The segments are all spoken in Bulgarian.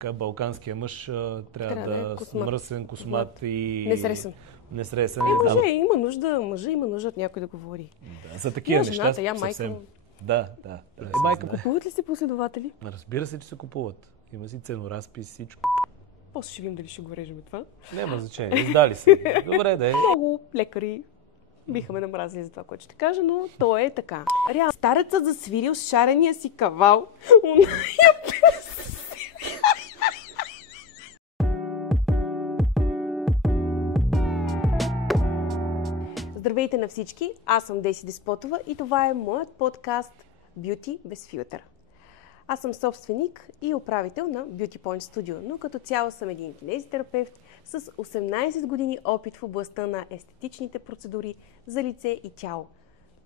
Така балканския мъж трябва да е мръсен, космат и... Несресен. Мъжа има нужда от някой да говори. Да, за такива неща съвсем. Да. Майка, купуват ли се последователи? Разбира се, че се купуват. Има си ценоразпис, всичко. После ще видим дали ще го режем това. Няма значение, издали се. Добре, да е. Много лекари биха ме намразили за това, което ще кажа, но то е така. Реално. Старецът засвирил с шарения си кавал. Здравейте на всички, аз съм Деси Деспотова и това е моят подкаст Beauty без филтър. Аз съм собственик и управител на Beauty Point Studio, но като цяло съм един кинезитерапевт с 18 години опит в областта на естетичните процедури за лице и тяло.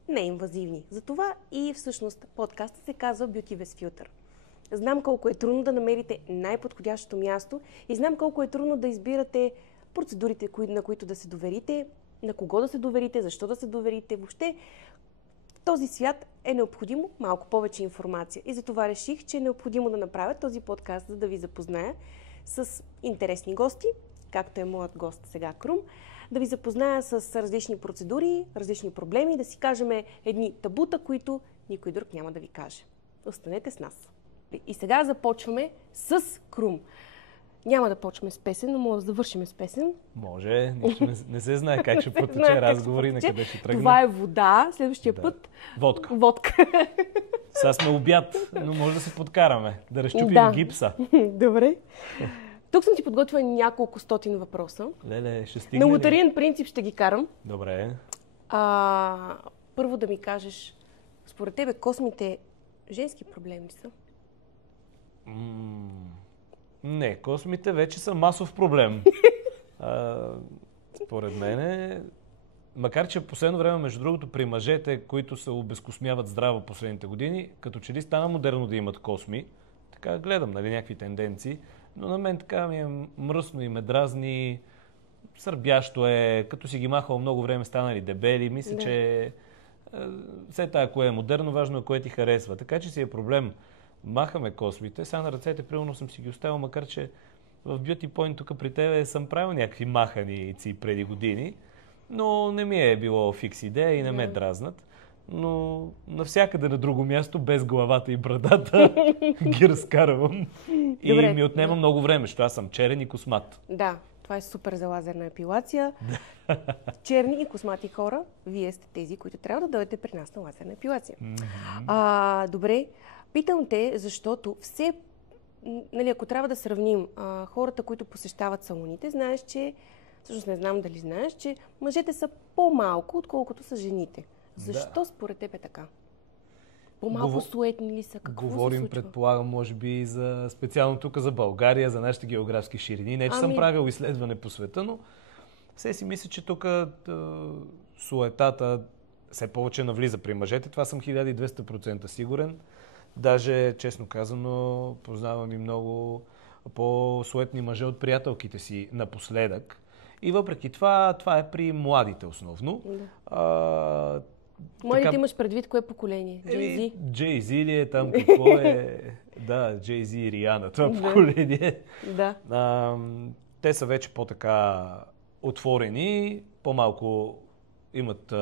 Неинвазивни. Затова и всъщност подкастът се казва Beauty без филтър. Знам колко е трудно да намерите най-подходящото място и знам колко е трудно да избирате процедурите, на които да се доверите, на кого да се доверите, защо да се доверите. Въобще в този свят е необходимо малко повече информация. И затова реших, че е необходимо да направя този подкаст, за да ви запозная с интересни гости, както е моят гост сега Крум, да ви запозная с различни процедури, различни проблеми, да си кажем едни табута, които никой друг няма да ви каже. Останете с нас. И сега започваме с Крум. Няма да почваме с песен, но може да завършим с песен. Може, нищо не се знае как ще протече разговори, на къде ще тръгне. Това е вода, следващия път водка. Сега сме обяд, но може да се подкараме, да разчупим гипса. Добре. Тук съм ти подготвила няколко стотин въпроса. Леле, ще стигне. На лотариен принцип ще ги карам. Добре. Първо да ми кажеш, според тебе космите женски проблеми са? Не, космите вече са масов проблем. Според мен, макар че в последно време, между другото, при мъжете, които се обезкосмяват здраво последните години, като че ли стана модерно да имат косми, така гледам, някакви тенденции, но на мен така ми е мръсно и ме дразни, сърбящо е, като си ги махал много време станали дебели, мисля, че все тая, кое е модерно, важно е кое ти харесва, така че си е проблем. Махаме космите. Сега на ръцете, примерно съм си ги оставил, макар че в Beauty Point тук при тебе съм правил някакви маханици преди години, но не ми е било фикс идея и не ме дразнат. Но навсякъде на друго място, без главата и брадата, ги разкарвам. И ми отнема много време, защото аз съм черен и космат. Да, това е супер за лазерна епилация. Черни и космати хора, вие сте тези, които трябва да дойдете при нас на лазерна епилация. Добре. Питам те, защото ако трябва да сравним хората, които посещават салоните, знаеш, че, всъщност не знам дали знаеш, че мъжете са по-малко, отколкото са жените. Защо според теб е така? По-малко суетни ли са? Какво говорим, се случва? предполагам, може би специално тук за България, за нашите географски ширини. Не, че съм правил изследване по света, но все си мисля, че тук суетата все повече навлиза при мъжете. Това съм 1200% сигурен. Даже, честно казано, познавам и много по-суетни мъже от приятелките си напоследък. И въпреки това е при младите основно. Младите имаш предвид кое поколение? Джей-Зи? Джей-Зи ли е там, какво е? Да, Джей-Зи и Риана, това поколение. Да. Те са вече по-така отворени, по-малко имат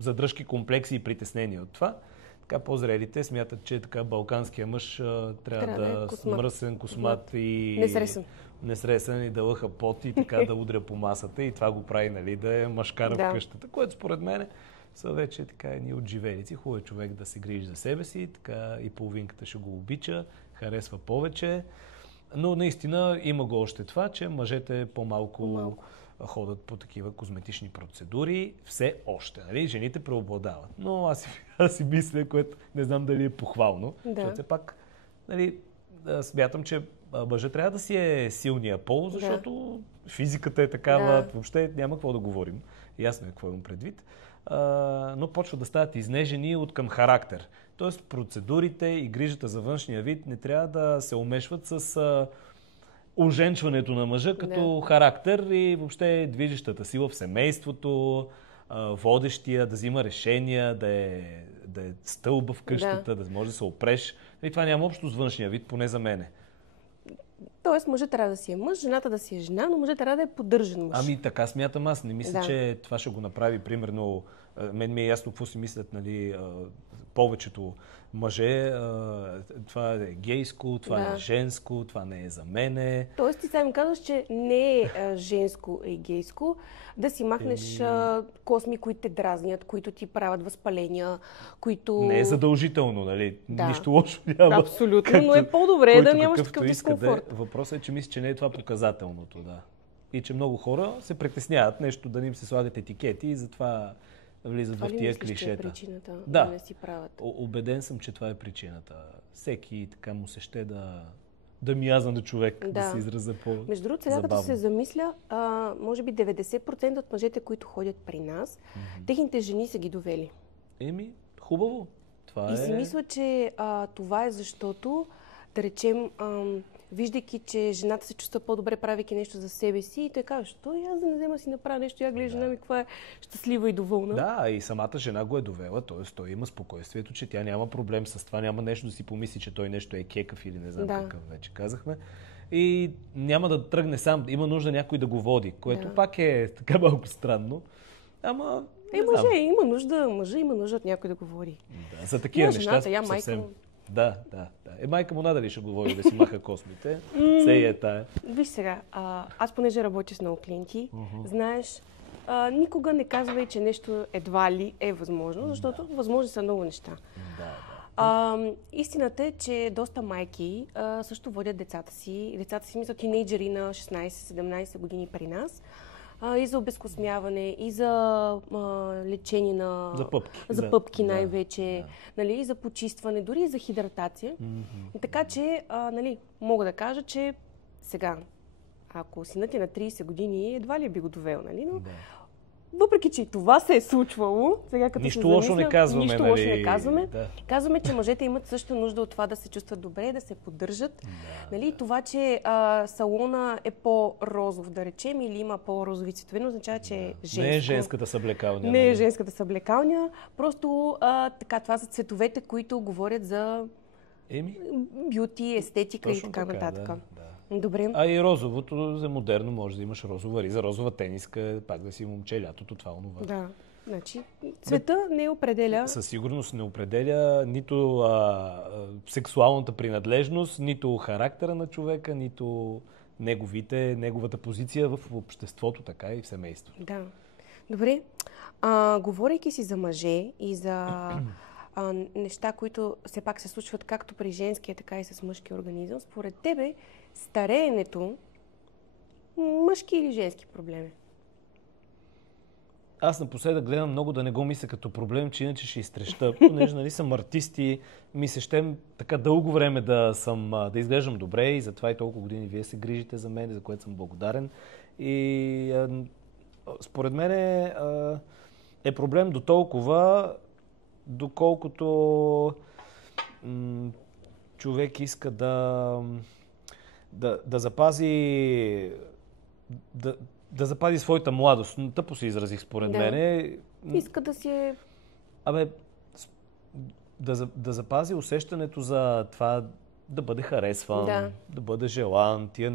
задръжки, комплекси и притеснения от това. Така по-зрелите смятат, че така балканския мъж трябва да е мръсен, космат и несресен и да лъха пот и така да удря по масата и това го прави, да е мъжкара в къщата, което според мен са вече така едни отживелици. Хубаво е човек да се грижи за себе си, така и половинката ще го обича, харесва повече, но наистина има го още това, че мъжете по-малко ходят по такива козметични процедури, все още. Жените преобладават. Но аз си мисля, което не знам дали е похвално, защото все пак смятам, че мъжът трябва да си е силния пол, защото физиката е такава, въобще няма какво да говорим. Ясно е какво имам предвид. Но почват да стават изнежени от към характер. Тоест процедурите и грижата за външния вид не трябва да се умешват с оженчването на мъжа като характер и въобще движещата сила в семейството, водещия, да взима решения, да е стълба в къщата, да може да се опреш. И това няма общо с външния вид, поне за мене. Тоест, мъжът трябва да си е мъж, жената да си е жена, но мъжът трябва да е поддържан мъж. Ами така смятам аз. Не мисля, че това ще го направи, примерно, мен ми е ясно какво си мислят, нали, повечето мъже. Това е гейско, това е женско, това не е за мене. Тоест ти сега ми казваш, че не е женско и гейско, да си махнеш косми, които те дразнят, които ти правят възпаления, които... Не е задължително, нали? Нищо лошо няма. Абсолютно, но е по-добре да нямаш такъв дискомфорт. Въпросът е, че мисля, че не е това показателното, да. И че много хора се притесняват нещо да не им се слагат етикети и затова влизат в тия клишета. Че е причината да не си правят? Убеден съм, че това е причината. Всеки така му се ще да мяза на човек, да се израза по-забавно. Между другото, сега като се замисля, може би 90% от мъжете, които ходят при нас, техните жени са ги довели. Хубаво. И си мисля, че това е защото, да речем, виждайки, че жената се чувства по-добре, правейки нещо за себе си, и той казва, що и аз да не взема си направя нещо, я гледа жена ми каква е щастлива и доволна. Да, и самата жена го е довела, т.е. той има спокойствието, че тя няма проблем с това, няма нещо да си помисли, че той нещо е кекав или не знам какъв вече казахме. И няма да тръгне сам, има нужда някой да го води, което пак е така малко странно. Ама мъжа има нужда от някой да го води. Да, за такива неща съвсем. Да. Майка му надали ще говори да си маха космите. Сей е тая. Виж сега, аз понеже работя с много клиенти, знаеш, никога не казвай, че нещо едва ли е възможно, защото възможни са много неща. Истината е, че доста майки също водят децата си. Децата си мислят тинейджери на 16-17 години при нас. И за обезкосмяване, и за лечение на... За пъпки най-вече, нали, и за почистване, дори и за хидратация. Така че, нали, мога да кажа, че сега, ако синът е на 30 години, едва ли би го довел, нали, но... Въпреки, че и това се е случвало, сега като нищо лошо не казваме. Нищо лошо не казваме. Казваме, че мъжете имат също нужда от това да се чувстват добре, да се поддържат. Нали? Това, че салона е по-розов, да речем, или има по-розови цветове, означава, че е женско. Не е женската съблекалня. Не е женската съблекалня. Просто така, това са цветовете, които говорят за бюти, естетика и така нататък. Добре. А и розовото за модерно може да имаш розова риза, розова тениска, пак да си момче лятото, това онова. Да, значи цвета не определя. Със сигурност не определя нито сексуалната принадлежност, нито характера на човека, нито неговата позиция в обществото, така и в семейството. Да. Добре. Говорейки си за мъже и за неща, които все пак се случват както при женския, така и с мъжкия организъм, според тебе стареенето мъжки или женски проблеми? Аз напоследък гледам много да не го мисля като проблем, че иначе ще изтреща. Понеже нали съм артист и ми се ще така дълго време да изглеждам добре и затова и толкова години вие се грижите за мен, за което съм благодарен. И според мен е проблем до толкова, доколкото човек иска да запази да запази своята младост. Тъпо се изразих според мене. Иска да си е... Да запази усещането за това да бъде харесван, да бъде желан. Тия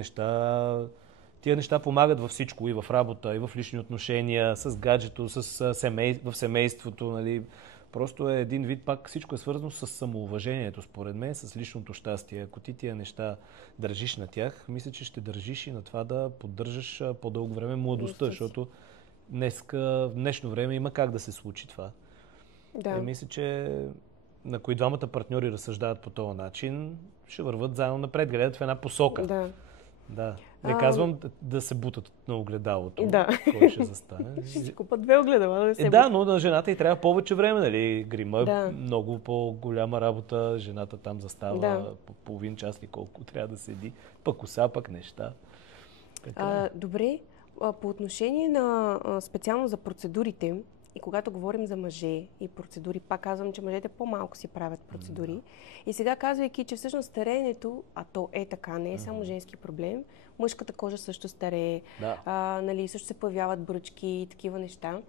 неща помагат във всичко, и в работа, и в лични отношения, с гаджето, в семейството. Нали. Просто е един вид, пак всичко е свързано с самоуважението, според мен, с личното щастие. Ако ти тия неща държиш на тях, мисля, че ще държиш и на това да поддържаш по-дълго време младостта, защото в днешно време има как да се случи това. Мисля, че на кои двамата партньори разсъждават по този начин, ще върват заедно напред, гледат в една посока. Да. Не казвам да се бутат на огледалото. Кой ще застане. Ще си купат 2 огледала да се бутат. Да, но на жената й трябва повече време, нали? Грима е много по-голяма работа. Жената там застава по половин час ли колко трябва да седи. Пък коса, пък неща. Добре. По отношение на специално за процедурите, и когато говорим за мъже и процедури, пак казвам, че мъжете по-малко си правят процедури. И сега казвайки, че всъщност стареенето, а то е така, не е само женски проблем, мъжката кожа също старее, нали, също се появяват бръчки и такива неща.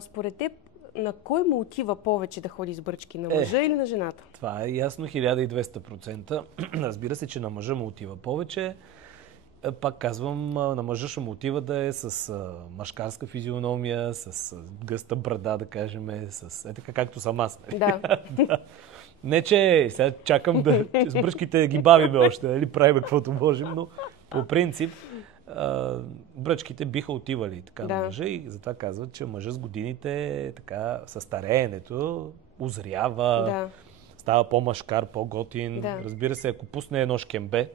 Според теб, на кой му отива повече да ходи с бръчки? На мъжа или на жената? Това е ясно 1200%. Разбира се, че на мъжа му отива повече. Пак казвам, на мъжа ще му отива да е с мъжкарска физиономия, с гъста брада, да кажем, така както съм аз. Да. Да. Не, че сега чакам с бръчките ги бавиме още, нали, правим каквото можем, но по принцип бръчките биха отивали така на мъжа и затова казват, че мъжа с годините, така, със стареенето, озрява, става по-мъжкар, по-готин. Да. Разбира се, ако пусне едно шкембе,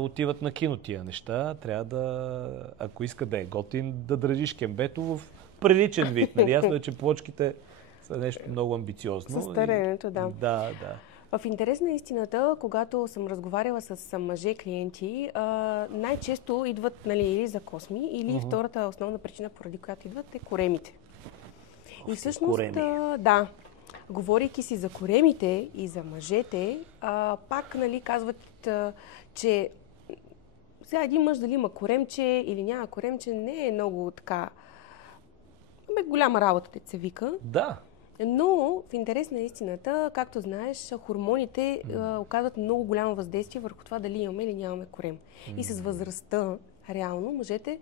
отиват на кино тия неща. Трябва да, ако иска да е готин, да държи шкембето в приличен вид. Нали? Ясно е, че плочките са нещо много амбициозно. Със стареенето, да. Да. В интерес на истината, когато съм разговаряла с мъже клиенти, най-често идват, нали, или за косми, или втората основна причина, поради която идват, е коремите. И всъщност, да, говорейки си за коремите и за мъжете, пак, нали, казват, че сега един мъж дали има коремче или няма коремче, не е много така голяма работа, те се вика. Да. Но в интерес на истината, както знаеш, хормоните оказват много голямо въздействие върху това дали имаме или нямаме корем. И с възрастта, реално, мъжете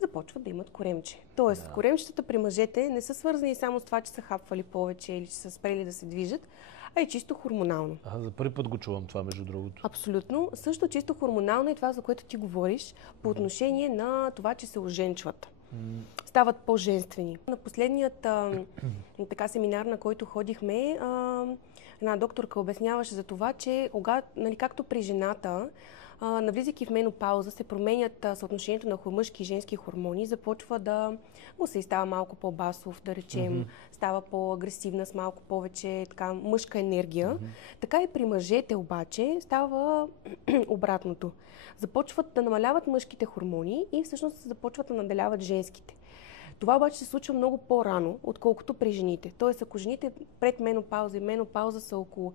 започват да имат коремче. Тоест, коремчетата при мъжете не са свързани само с това, че са хапвали повече или че са спрели да се движат, а и чисто хормонално. За първи път го чувам това, между другото. Абсолютно. Също чисто хормонално е това, за което ти говориш, по отношение на това, че се оженчват. Стават по-женствени. На последният семинар, на който ходихме, една докторка обясняваше за това, че нали, както при жената, навлизайки в менопауза, се променят съотношението на мъжки и женски хормони, започва да се става малко по-басов, да речем, става по-агресивна, с малко повече така, мъжка енергия. Така и при мъжете обаче става обратното. Започват да намаляват мъжките хормони и всъщност започват да наделяват женските. Това обаче се случва много по-рано, отколкото при жените. Тоест, ако жените пред менопауза и менопауза са около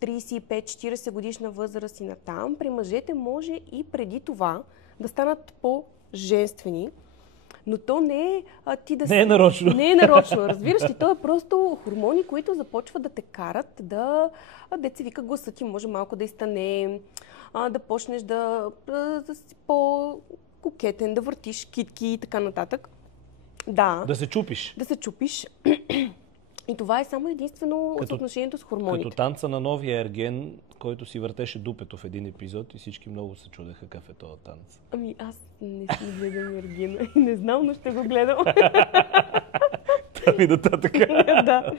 35-40 годишна възраст и натам, при мъжете може и преди това да станат по-женствени. Но то не е Не е нарочно. Не е нарочно, разбираш ли? То е просто хормони, които започват да те карат да деца вика гласът ти може малко да изтане, да почнеш да си по-кокетен, да въртиш китки и така нататък. Да. Да се чупиш. Да се чупиш. И това е само единствено съотношението с хормоните. Като танца на новия ерген, който си въртеше дупето в един епизод и всички много се чудеха какъв е този танц. Ами аз не гледам Ергена и не знам, но ще го гледам. Там и нататък. Да.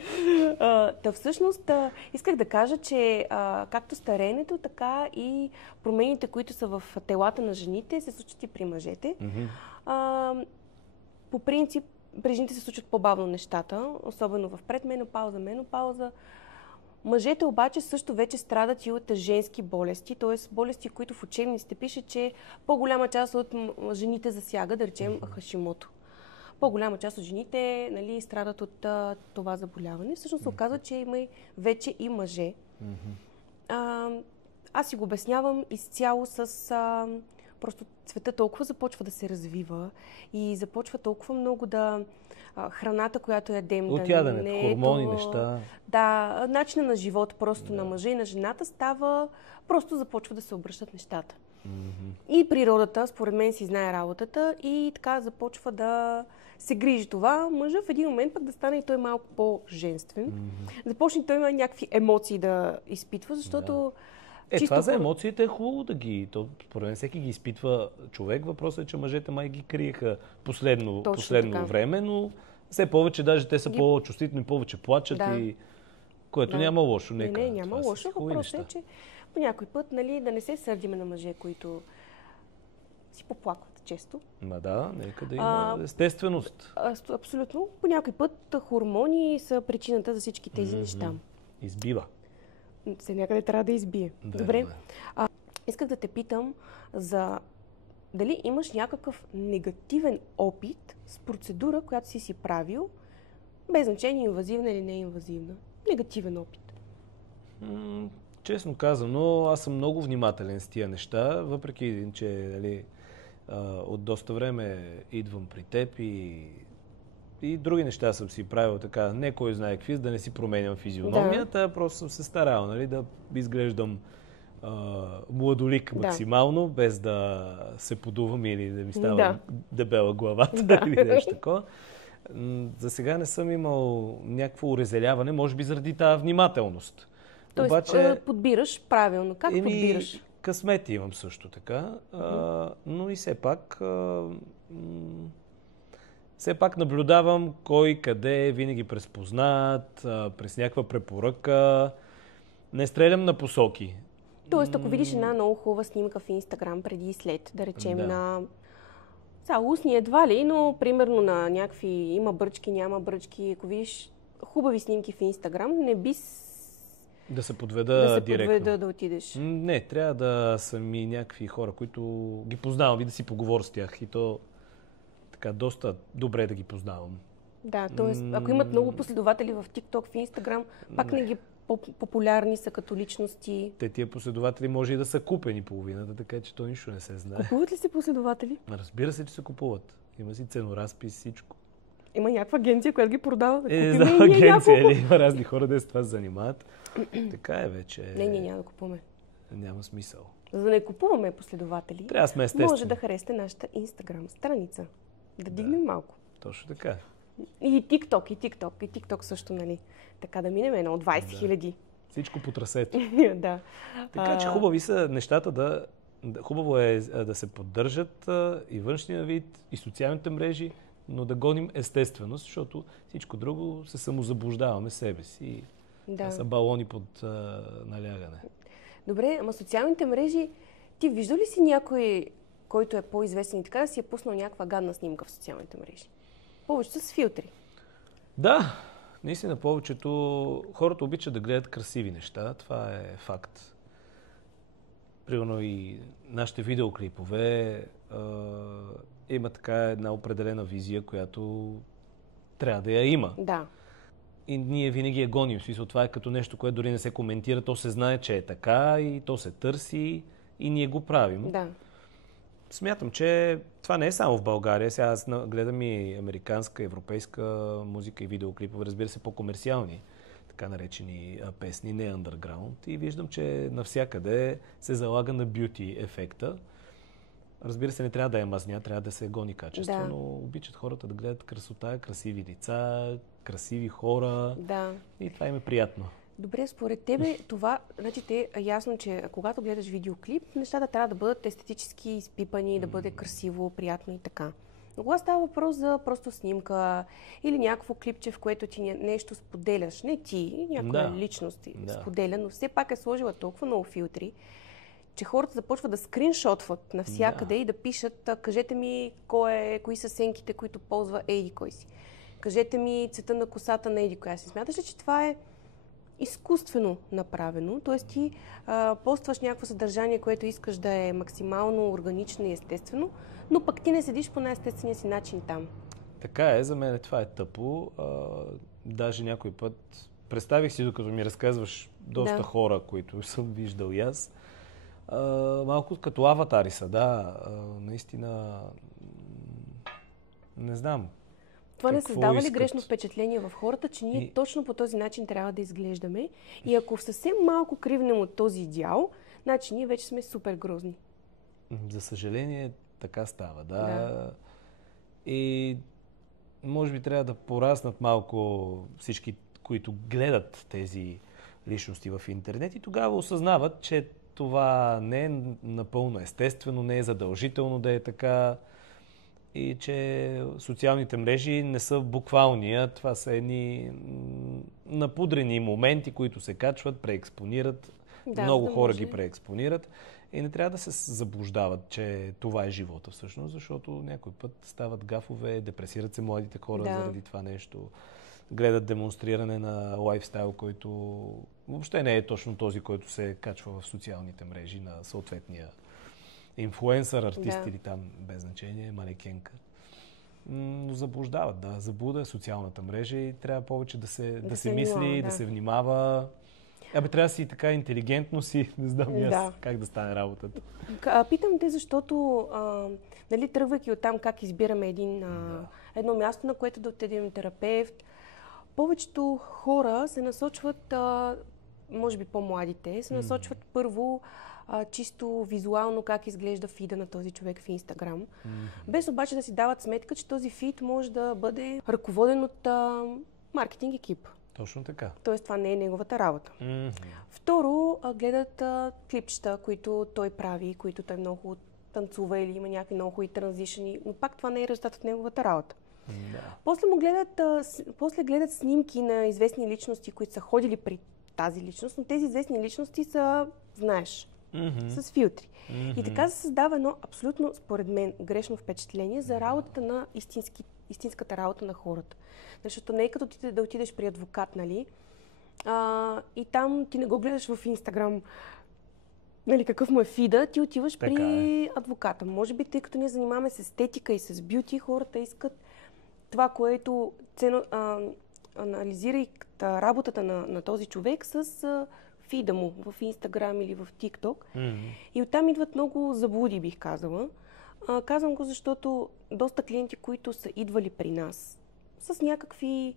Та всъщност исках да кажа, че както стареенето, така и промените, които са в телата на жените, се случват и при мъжете. По принцип, при жените се случват по-бавно нещата, особено в предменопауза, менопауза. Мъжете обаче също вече страдат и от женски болести, т.е. болести, които в учебниците пише, че по-голяма част от жените засяга, да речем Хашимото. По-голяма част от жените, нали, страдат от това заболяване. Всъщност се оказва, че има вече и мъже. Аз си го обяснявам изцяло с... Просто света толкова започва да се развива и започва толкова много да... храната, която ядем... От яденето, хормони, неща... Да, начинът на живот просто на мъжа и на жената става... Просто започва да се обръщат нещата. И природата, според мен, си знае работата и така започва да се грижи това. Мъжа в един момент пък да стане и той малко по-женствен. Започне той има някакви емоции да изпитва, защото... Това за емоциите е хубаво да ги... Според мен всеки ги изпитва човек. Въпросът е, че мъжете май ги криеха последно време, но все повече, даже те са по-чувствителни, повече плачат и... Което няма лошо. Не, няма лошо. Въпросът е, че по някой път, нали, да не се сърдиме на мъже, които си поплакват често. Нека да има естественост. Абсолютно. По някой път хормони са причината за всички тези неща. Избива. Се някъде трябва да избие. Добре. Исках да те питам за дали имаш някакъв негативен опит с процедура, която си правил, без значение инвазивна или неинвазивна. Негативен опит. Честно казано, аз съм много внимателен с тия неща, въпреки че от доста време идвам при теб и и други неща съм си правил така, не кой знае какви, да не си променям физиономията, просто съм се старал, нали, да изглеждам младолик максимално, без да се подувам или да ми става дебела главата или нещо такова. За сега не съм имал някакво урезеляване, може би заради тази внимателност. Тоест, обаче, подбираш правилно. Как подбираш? Късмети имам също така, но и все пак наблюдавам кой къде е винаги през познат, през някаква препоръка. Не стрелям на посоки. Тоест, ако видиш една много хубава снимка в Инстаграм преди и след, да речем на... устни едва ли, но примерно на някакви има бръчки, няма бръчки. Ако видиш хубави снимки в Инстаграм, не би да се подведа директно. Да отидеш. Не, трябва да са ми някакви хора, които ги познавам и да си поговоря с тях. И то така доста добре да ги познавам. Да, т.е. ако имат много последователи в TikTok, в Instagram, пак не ги популярни са като личности. Тия последователи може и да са купени половината, така че то нищо не се знае. Купуват ли се последователи? Разбира се, че се купуват. Има си ценоразпис, всичко. Има някаква агенция, която ги продава. Агенция, има разни хора, да с това се занимават. Така е вече. Не, няма да купуваме. Няма смисъл. За да не купуваме последователи, трябва сме естествени. Може да харесате нашата Instagram страница. Да дигнем малко. Точно така. И TikTok също, нали? Така да минем едно от 20 000. Всичко по трасето. Да. Така че хубави са нещата хубаво е да се поддържат и външния вид, и социалните мрежи, но да гоним естественост, защото всичко друго се самозаблуждаваме себе си. Това са балони под налягане. Добре, ама социалните мрежи, ти виждал ли си някой, който е по-известен и така, да си е пуснал някаква гадна снимка в социалните мрежи? Повечето с филтри. Да, наистина повечето хората обичат да гледат красиви неща. Това е факт. Примерно и нашите видеоклипове има така една определена визия, която трябва да я има. Да. И ние винаги я гоним. В смисъл, това е като нещо, което дори не се коментира, то се знае, че е така и то се търси и ние го правим. Да. Смятам, че това не е само в България. Сега аз гледам и американска, европейска музика и видеоклипове, разбира се, по-комерциални, така наречени песни, не underground. И виждам, че навсякъде се залага на бюти ефекта. Разбира се, не трябва да е мазня, трябва да се гони качество, но обичат хората да гледат красота, красиви лица, красиви хора. Да. И това им е приятно. Добре, според тебе това, значи те е ясно, че когато гледаш видеоклип, нещата трябва да бъдат естетически изпипани, да бъде красиво, приятно и така. Но когато става въпрос за просто снимка или някакво клипче, в което ти нещо споделяш, не ти, някаква личност споделя, но все пак е сложила толкова много филтри, че хората започват да скриншотват навсякъде и да пишат, кажете ми кои са сенките, които ползва еди кой си. Кажете ми цвета на косата на еди коя си. Смяташ ли, че това е изкуствено направено? Т.е. ти постваш някакво съдържание, което искаш да е максимално органично и естествено, но пък ти не седиш по най-естествения си начин там. Така е, за мен това е тъпо. Даже някой път представих си, докато ми разказваш доста хора, които съм виждал и аз. Малко като аватари са, наистина не знам. Това не създава ли грешно впечатление в хората, че ние точно по този начин трябва да изглеждаме и ако съвсем малко кривнем от този идеал, значи ние вече сме супер грозни. За съжаление така става, да. И може би трябва да пораснат малко всички, които гледат тези личности в интернет и тогава осъзнават, че това не е напълно естествено, не е задължително да е така и че социалните мрежи не са буквални, това са едни напудрени моменти, които се качват, преекспонират, много хора ги преекспонират и не трябва да се заблуждават, че това е живота всъщност, защото някой път стават гафове, депресират се младите хора заради това нещо, гледат демонстриране на лайфстайл, който въобще не е точно този, който се качва в социалните мрежи на съответния инфлуенсър, артист или там без значение, манекенка. Но заблуждават, заблуда е социалната мрежа и трябва повече да се мисли, да се внимава. Трябва да си така интелигентно си, не знам и аз как да стане работата. Питам те, защото нали, тръгвайки оттам как избираме едно място, на което да отидем терапевт, повечето хора се насочват, може би по-младите, се насочват първо чисто визуално как изглежда фида на този човек в Инстаграм, без обаче да си дават сметка, че този фид може да бъде ръководен от маркетинг екип. Точно така. Тоест това не е неговата работа. Второ, гледат клипчета, които той прави, които той много танцува или има някакви много хубави транзишъни, но пак това не е резултат от неговата работа. После гледат снимки на известни личности, които са ходили при тази личност, но тези известни личности са, знаеш, с филтри. И така се създава едно абсолютно, според мен, грешно впечатление за работата на истинската работа на хората. Защото не е като да отидеш при адвокат, нали? И там ти не го гледаш в Инстаграм, нали, какъв му е фида, ти отиваш при адвоката. Може би, тъй като ние занимаваме с естетика и с бюти, хората искат това, което анализирайки работата на този човек с фида му в Инстаграм или в ТикТок. И оттам идват много заблуди, бих казала. Казвам го, защото доста клиенти, които са идвали при нас с някакви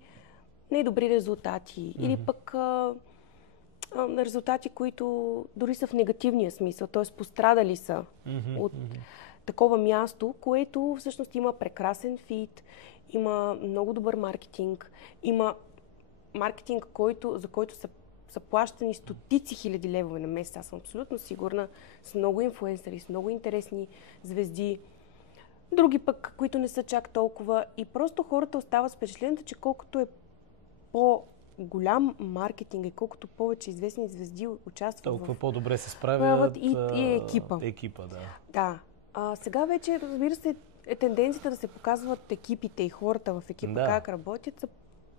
недобри резултати или пък резултати, които дори са в негативния смисъл, т.е. пострадали са от такова място, което всъщност има прекрасен фид, има много добър маркетинг, има маркетинг, за който са плащани стотици хиляди левове на месец. Аз съм абсолютно сигурна, с много инфлуенсъри, с много интересни звезди. Други пък, които не са чак толкова. И просто хората остават с впечатлението, че колкото е по-голям маркетинг и колкото повече известни звезди участват толкова по-добре се справят и екипа. Да. Сега вече, разбира се, е тенденцията да се показват екипите и хората в екипа как работят са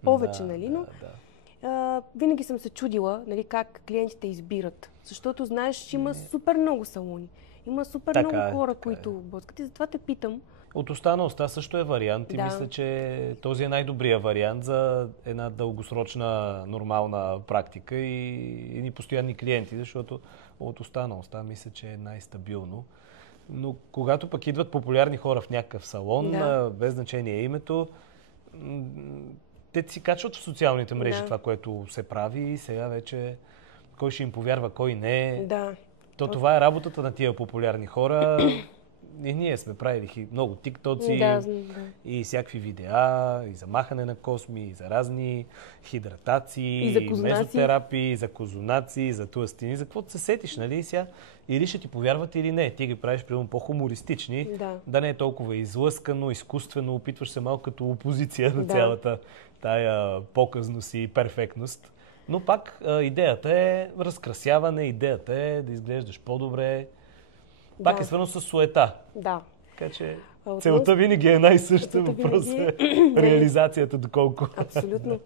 повече, нали? Но винаги съм се чудила, нали, как клиентите избират. Защото знаеш, че има супер много салони. Има супер много хора, които блъскат. И затова те питам. От останалостта също е вариант и мисля, че този е най-добрият вариант за една дългосрочна нормална практика и ни постоянни клиенти, защото от останалостта мисля, че е най-стабилно. Но когато пък идват популярни хора в някакъв салон, без значение името, те си качват в социалните мрежи това, което се прави и сега вече кой ще им повярва, кой не. Това е работата на тия популярни хора. И ние сме правили много тиктоци и всякакви видеа, и за махане на косми, и за разни хидратации, и мезотерапии, и за козунаци, и за тлъстини, за каквото се сетиш, нали? Сега или ще ти повярват, или не. Ти ги правиш, примерно, по-хумористични, да не е толкова излъскано, изкуствено, опитваш се малко като опозиция на цялата тая показност и перфектност. Но пак идеята е разкрасяване, идеята е да изглеждаш по-добре. Пак е свързано с суета. Така че целта винаги е най-съща, въпрос е реализацията доколко. Абсолютно.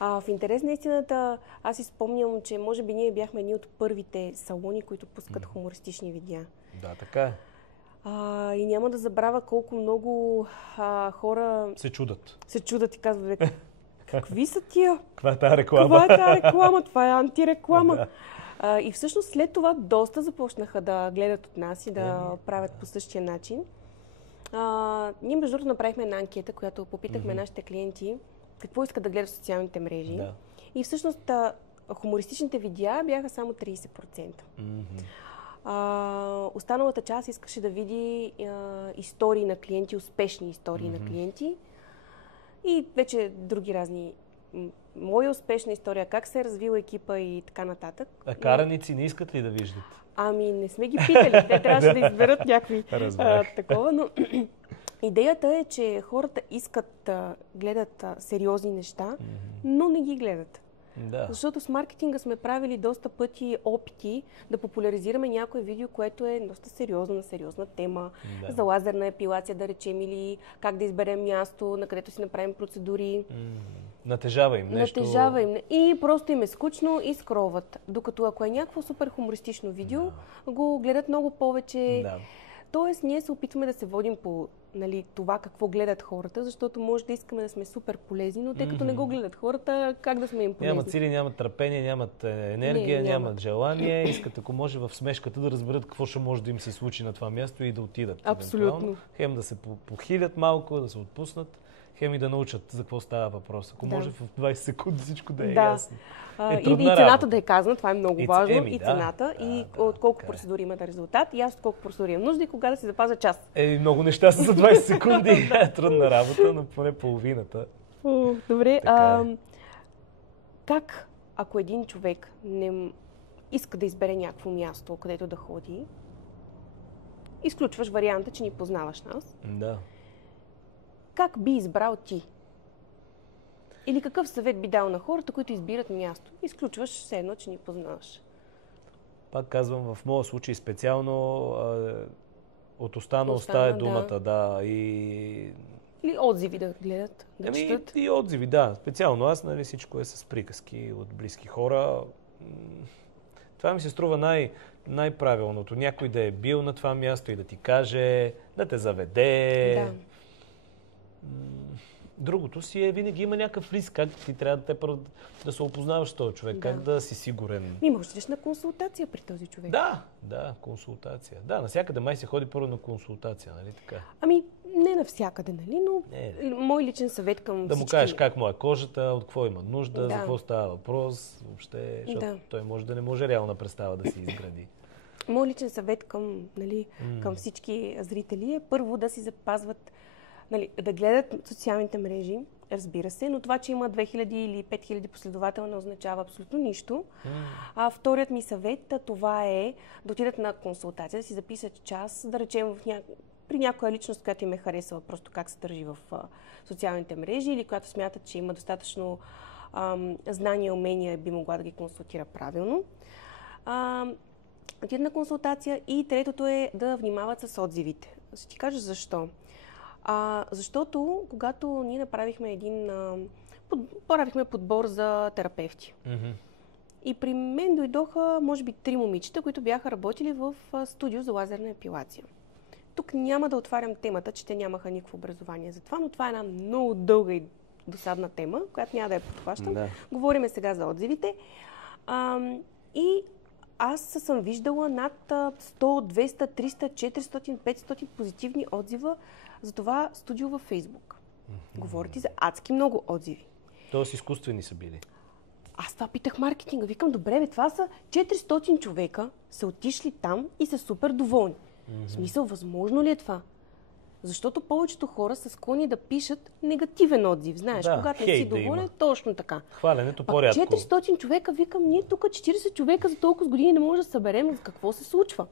В интерес на истината, аз си спомням, че може би ние бяхме едни от първите салони, които пускат хумористични видеа. Да, така е. И няма да забравя колко много хора се чудат. Се чудат и казват, какви са тия? Каква е тази реклама? Това е антиреклама. И всъщност след това доста започнаха да гледат от нас и да правят по същия начин. Ние между другото направихме една анкета, която попитахме нашите клиенти какво искат да гледат в социалните мрежи. И всъщност хумористичните видеа бяха само 30%. Останалата част искаше да види истории на клиенти, успешни истории на клиенти и вече други разни моя успешна история, как се е развила екипа и така нататък. А караници не искат ли да виждат? Не сме ги питали. Те трябваше да изберат някакви такова, но идеята е, че хората искат да гледат сериозни неща, но не ги гледат. Защото с маркетинга сме правили доста пъти опити да популяризираме някое видео, което е доста сериозно, на сериозна тема. За лазерна епилация, да речем, или как да изберем място, на където си направим процедури. Натежава им нещо. И просто им е скучно и скролват. Докато ако е някакво супер хумористично видео, го гледат много повече. Тоест, ние се опитваме да се водим по това какво гледат хората, защото може да искаме да сме супер полезни, но тъй като не го гледат хората, как да сме им полезни? Нямат сили, нямат търпение, нямат енергия, нямат желание. Искат, ако може, в смешката да разберат какво ще може да им се случи на това място и да отидат. Абсолютно. Хем да се похилят малко, да се отпуснат, хем и да научат за какво става въпрос. Ако може в 20 секунди всичко да е ясно. И цената да е казана, това е много важно. И цената, и от колко процедури има да резултат, и аз от колко процедури имам нужда и кога да си запазя час. Много неща са за 20 секунди. Трудна работа, но поне половината. Добре. Как, ако един човек не иска да избере някакво място, където да ходи, изключваш варианта, че ни познаваш нас? Да. Как би избрал ти? Или какъв съвет би дал на хората, които избират място? Изключваш все едно, че ни познаваш. Пак казвам, в моя случай специално от уста на уста е думата, да. Или отзиви да гледат, да четат. И отзиви, да. Специално аз, всичко е с приказки от близки хора. Това ми се струва най-правилното. Някой да е бил на това място и да ти каже, да те заведе. Да. Другото си е, винаги има някакъв риск, как ти трябва да се опознаваш с този човек, как да си сигурен. И можеш да идеш на консултация при този човек. Да, консултация. Да, навсякъде май се ходи първо на консултация, нали така? Не навсякъде, нали, но мой личен съвет към всички. Да му кажеш как му е кожата, от какво има нужда, за какво става въпрос, въобще, защото той може да не може реална представа да си изгради. Мой личен съвет към всички зрители е първо да си запазват, да гледат социалните мрежи, разбира се, но това, че има 2000 или 5000 последователи, не означава абсолютно нищо. Вторият ми съвет, това е да отидат на консултация, да си записат час, да речем при някоя личност, която им е харесала просто как се държи в социалните мрежи или която смятат, че има достатъчно знания и умения, би могла да ги консултира правилно. Отидат на консултация и третото е да внимават с отзивите. Ще ти кажа защо. Защото когато ние направихме правихме подбор за терапевти. И при мен дойдоха, може би, 3 момичета, които бяха работили в студио за лазерна епилация. Тук няма да отварям темата, че те нямаха никакво образование за това, но това е една много дълга и досадна тема, която няма да я подхващам. Да. Говориме сега за отзивите. И аз съм виждала над 100, 200, 300, 400, 500 позитивни отзива за това студио във Фейсбук. Говорите за адски много отзиви. Тоест изкуствени са били. Аз това питах маркетинга. Викам, добре, това са 400 човека, са отишли там и са супер доволни. В смисъл, възможно ли е това? Защото повечето хора са склонни да пишат негативен отзив. Знаеш, когато не си доволен, точно така. Хваленето по-рядко. 400 човека, викам, ние тук 40 човека за толкова години не може да съберем за какво се случва.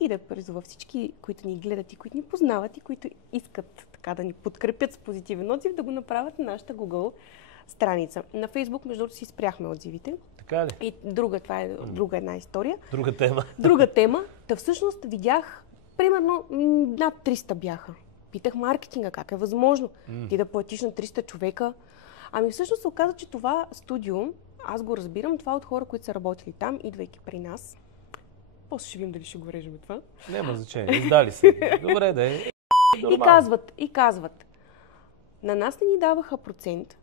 И да призова всички, които ни гледат и които ни познават и които искат така да ни подкрепят с позитивен отзив, да го направят на нашата Google страница. На Facebook, между другото, си спряхме отзивите. Така ли? И това е друга една история. Друга тема. Та всъщност видях, примерно, над 300 бяха. Питах маркетинга, как е възможно ти да платиш на 300 човека. Всъщност се оказа, че това студио, аз го разбирам, това от хора, които са работили там, идвайки при нас. После ще видим дали ще го режем това. Няма значение, издали се. Добре, да е. И казват, на нас не ни даваха процент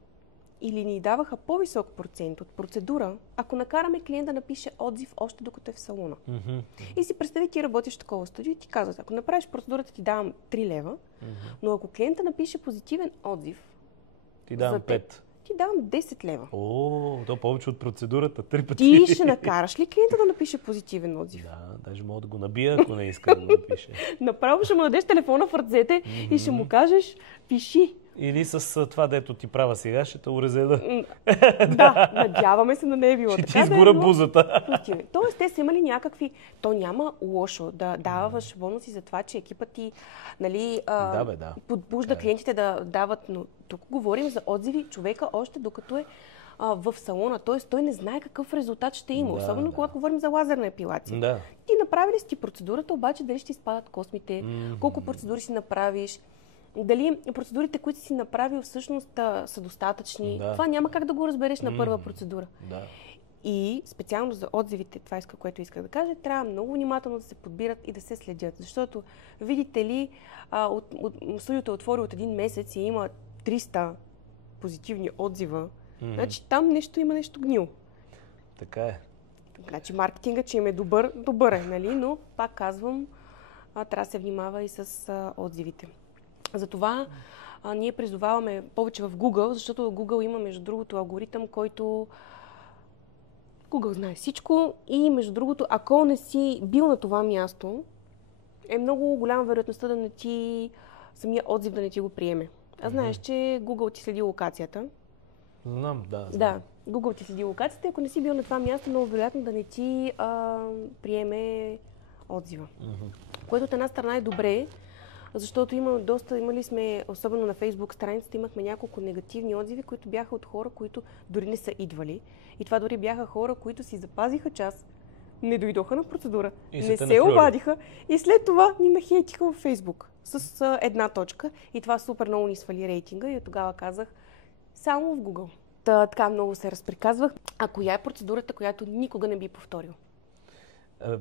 или ни даваха по-висок процент от процедура, ако накараме клиент да напише отзив още докато е в салона. И си представи, ти работиш в такова студио и ти казват, ако направиш процедурата, ти давам 3 лева, но ако клиента напише позитивен отзив, ти давам 5. Ти давам 10 лева. То повече от процедурата, 3 пъти. Ти ще накараш ли клиента да напише позитивен отзив? Да, даже мога да го набия, ако не иска да го напише. Направо ще му дадеш телефона в ръцете и ще му кажеш, пиши. Или с това, дето ти права сега, ще те урезеда. Да, надяваме се, да не е било така. Ще ти изгора бузата. Тоест, те са имали някакви... То няма лошо да даваш бонуси за това, че екипът ти подбужда клиентите да дават... Но тук говорим за отзиви човека още докато е в салона. Тоест, той не знае какъв резултат ще има. Особено когато говорим за лазерна епилация. Ти направили си процедурата, обаче дали ще изпадат космите, колко процедури си направиш, дали процедурите, които си направил, всъщност са достатъчни. Това няма как да го разбереш на първа процедура. И специално за отзивите, това което исках да кажа, трябва много внимателно да се подбират и да се следят. Защото, видите ли, студиото е отворило от един месец и има 300 позитивни отзива, значи там има нещо гнило. Така е. Значи маркетингът, че им е добър е, нали? Но пак казвам, трябва да се внимава и с отзивите. Затова ние призоваваме повече в Google, защото в Google има, между другото, алгоритъм, който Google знае всичко и, между другото, ако не си бил на това място, е много голяма вероятността да не ти, самия отзив да не ти го приеме. А знаеш, че Google ти следи локацията. Знам, да. Да, Google ти следи локацията. Ако не си бил на това място, много вероятно да не ти приеме отзива. Което от една страна е добре, защото имали сме, особено на Facebook страницата, имахме няколко негативни отзиви, които бяха от хора, които дори не са идвали. И това дори бяха хора, които си запазиха час, не дойдоха на процедура, не се обадиха и след това ни нахейтиха във Facebook с една точка. И това супер много ни свали рейтинга и тогава казах само в Google. Така много се разприказвах. А коя е процедурата, която никога не би повторил?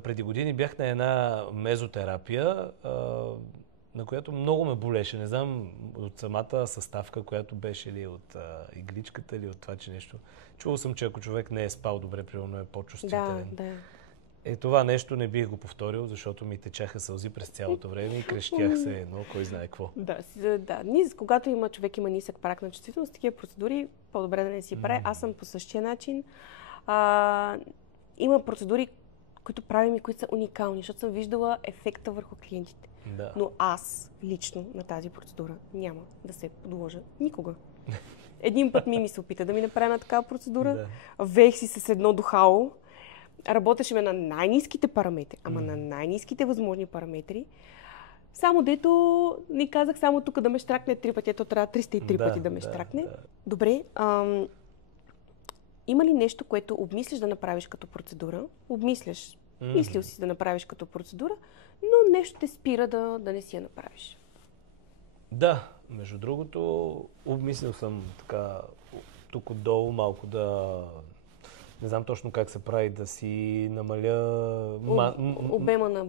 Преди години бях на една мезотерапия, на която много ме болеше. Не знам от самата съставка, която беше ли от игличката или от това, че нещо. Чувал съм, че ако човек не е спал добре, примерно е по-чувствителен. Да. Това нещо не бих го повторил, защото ми течаха сълзи през цялото време и крещях се едно, кой знае какво. Да. Когато човек има нисък праг на чувствителност, такива процедури по-добре да не си прави. Аз съм по същия начин. Има процедури, които правим и които са уникални, защото съм виждала ефекта върху клиентите. Да. Но аз лично на тази процедура няма да се подложа никога. Един път ми се опита да ми направи на такава процедура. Да. Вех си с едно духало. Работеше на най-ниските параметри, ама на най-ниските възможни параметри. Само дето ни казах само тук да ме щракне 3 пъти, ето трябва 303 пъти да ме щракне. Да. Добре, има ли нещо, което обмисляш да направиш като процедура? Обмисляш, мислил си да направиш като процедура, но нещо те спира да не си я направиш. Да, между другото, обмислил съм така тук отдолу малко не знам точно как се прави, да си намаля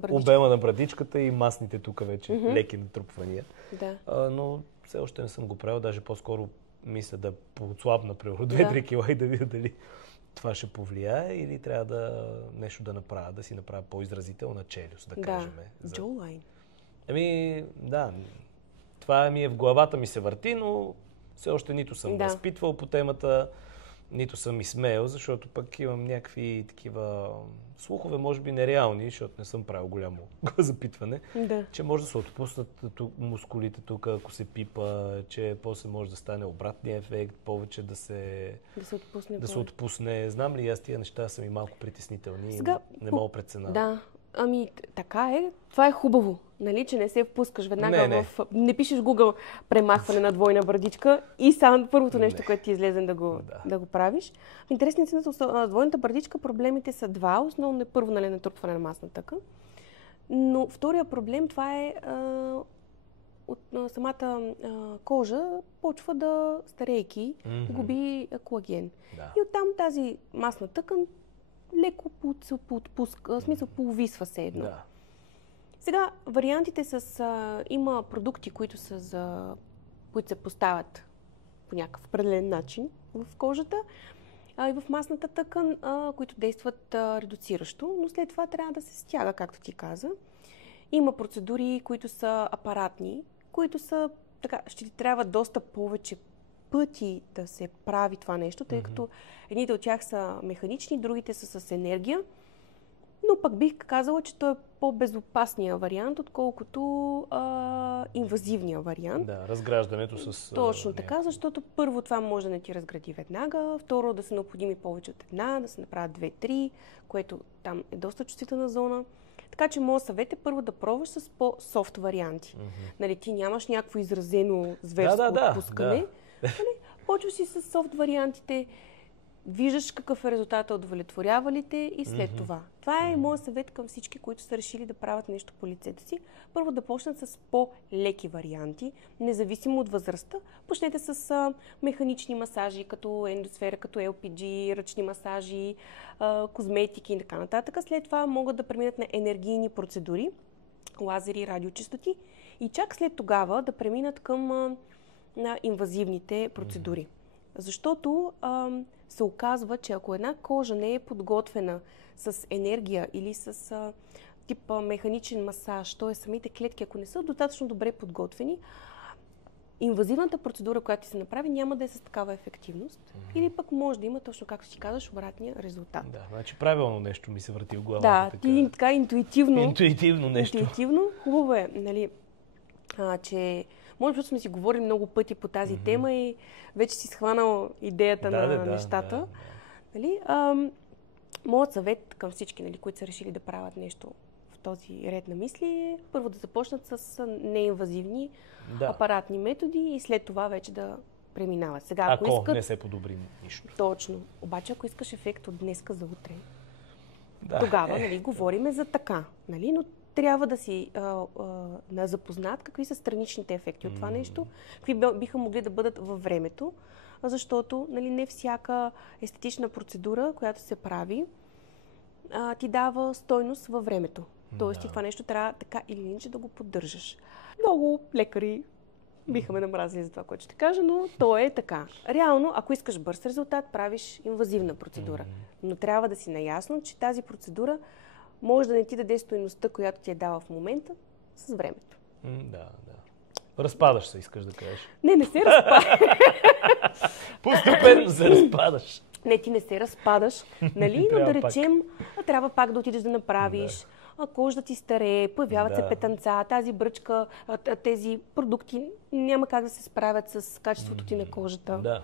обема на брадичката и масните тук вече, леки натрупвания. Да. Но все още не съм го правил, даже по-скоро мисля да поотслабна примерно 2-3 кила и да видя дали това ще повлияе или трябва нещо да направя, да си направя по-изразителна челюст, да кажем. Jawline. Да, това ми е в главата ми се върти, но все още нито съм възпитвал по темата, нито съм изсмеял, защото пък имам някакви такива слухове, може би нереални, защото не съм правил голямо запитване, че може да се отпуснат мускулите тук, ако се пипа, че после може да стане обратния ефект, повече да се отпусне. Знам ли, аз тия неща са ми малко притеснителни и не мога прецена. Да, така е. Това е хубаво, нали, че не се впускаш веднага не пишеш Google премахване на двойна брадичка и само първото нещо, което ти излезе да го правиш. В интересни на двойната брадичка проблемите са два. Основно е първо, нали, натрупване на масна тъкан. Но втория проблем, това е от самата кожа почва да старейки, губи колаген. Да. И оттам тази масна тъкан леко се отпуска, в смисъл повисва се едно. Да. Сега, вариантите има продукти, които се поставят по някакъв определен начин в кожата и в масната тъкан, които действат редуциращо, но след това трябва да се стяга, както ти каза. Има процедури, които са апаратни, които са ще ти трябва доста повече пъти да се прави това нещо, тъй като едните от тях са механични, другите са с енергия. Но пък бих казала, че той е по-безопасния вариант, отколкото инвазивния вариант. Да, разграждането с... Точно така, защото първо това може да не ти разгради веднага, второ да са необходими повече от една, да се направят 2-3, което там е доста чувствителна зона. Така че моят съвет е първо да пробваш с по-софт варианти. Нали, ти нямаш някакво изразено зверско отпускане. Нали, почваш си с софт вариантите. виждаш какъв е резултата, удовлетворява ли те и след това. Това е моят съвет към всички, които са решили да правят нещо по лицето си. Първо да почнат с по-леки варианти, независимо от възрастта. Почнете с механични масажи, като ендосфера, като LPG, ръчни масажи, козметики и така нататък. След това могат да преминат на енергийни процедури, лазери, радиочестоти и чак след тогава да преминат към на инвазивните процедури. Защото се оказва, че ако една кожа не е подготвена с енергия или с тип механичен масаж, т.е. самите клетки, ако не са достатъчно добре подготвени, инвазивната процедура, която ти се направи, няма да е с такава ефективност. Или пък може да има, точно както си казваш, обратния резултат. Да, значи правилно нещо ми се върти в главата. Да, ти така интуитивно. Интуитивно нещо. Интуитивно. Хубаво е, нали, че може би сме си говорили много пъти по тази тема и вече си схванал идеята на нещата. Да. Нали? Моят съвет към всички, нали, които са решили да правят нещо в този ред на мисли е първо да започнат с неинвазивни апаратни методи и след това вече да преминават. Сега, ако не се подобри нищо. Точно. Обаче, ако искаш ефект от днеска за утре, тогава нали, говориме за така. Нали? Но трябва да си запознат какви са страничните ефекти от това нещо, какви биха могли да бъдат във времето, защото нали, не всяка естетична процедура, която се прави, ти дава стойност във времето. Тоест ти това нещо трябва така или иначе да го поддържаш. Много лекари биха ме намразили за това, което ще кажа, но то е така. Реално, ако искаш бърз резултат, правиш инвазивна процедура. Но трябва да си наясно, че тази процедура може да не ти даде стойността, която ти е дала в момента, с времето. Да. Разпадаш се, искаш да кажеш. Не се разпадаш. Постепенно се разпадаш. Не, ти не се разпадаш, нали? Но да речем, трябва пак да отидеш да направиш. Кожа ти старее, появяват се петънца, тази бръчка, тези продукти няма как да се справят с качеството ти на кожата. Да.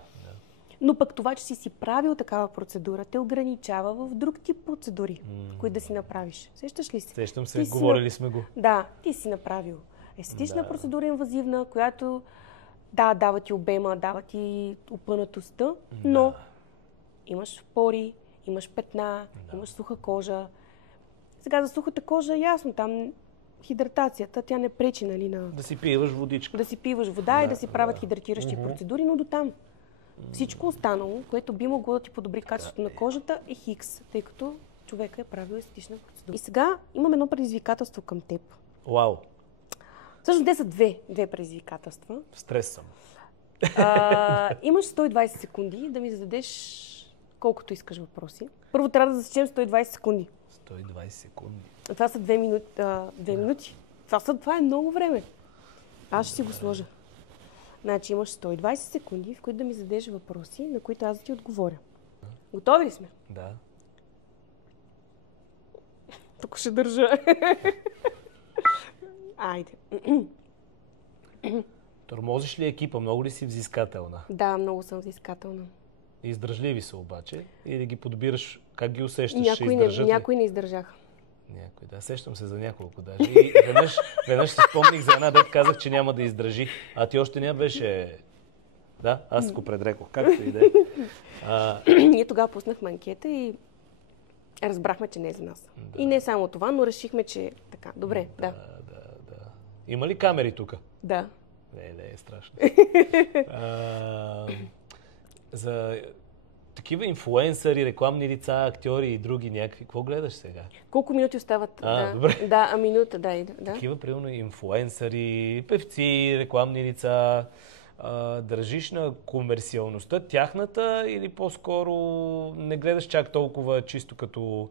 Но пък това, че си правил такава процедура, те ограничава в друг тип процедури, които да си направиш. Сещаш ли се? Сещам се, говорили сме го. Да, ти си направил естетична процедура инвазивна, която дава ти обема, дава ти опънатостта, но имаш пори, имаш петна, имаш суха кожа. Сега за сухата кожа, ясно, там хидратацията, тя не пречи, нали, на... Да си пиваш водичка. Да си пиваш вода и да си правят хидратиращи процедури, но до там. Всичко останало, което би могло да ти подобри качеството на кожата, е хикс, тъй като човека е правил естетична процедура. И сега имам едно предизвикателство към теб. Вау! Всъщност те са две предизвикателства. В стрес съм. Имаш 120 секунди да ми зададеш колкото искаш въпроси. Първо трябва да засечем 120 секунди. 120 секунди. Това са 2 минути. Това е много време. Аз ще си го сложа. Значи имаш 120 секунди, в които да ми зададеш въпроси, на които аз да ти отговоря. Готови ли сме? Да. Тук ще държа. Айде. Тормозиш ли екипа? Много ли си взискателна? Да, много съм взискателна. Издръжливи са обаче? Или ги подбираш? Как ги усещаш? Някои не издържаха. Някой, да. Сещам се за няколко даже. И веднъж се спомних за една, дет казах, че няма да издържи. А ти още не беше... Да, аз го предрекох. Както и да е. Ние тогава пуснахме анкета и разбрахме, че не е за нас. Да. И не само това, но решихме, че е така. Добре, да. Има ли камери тук? Да. Не, е страшно. За такива инфлуенсъри, рекламни лица, актьори и други някакви. Какво гледаш сега? Колко минути остават? Добре. Да, минута, да. Такива, примерно, инфлуенсъри, певци, рекламни лица. Държиш на комерциалността тяхната или по-скоро не гледаш чак толкова чисто като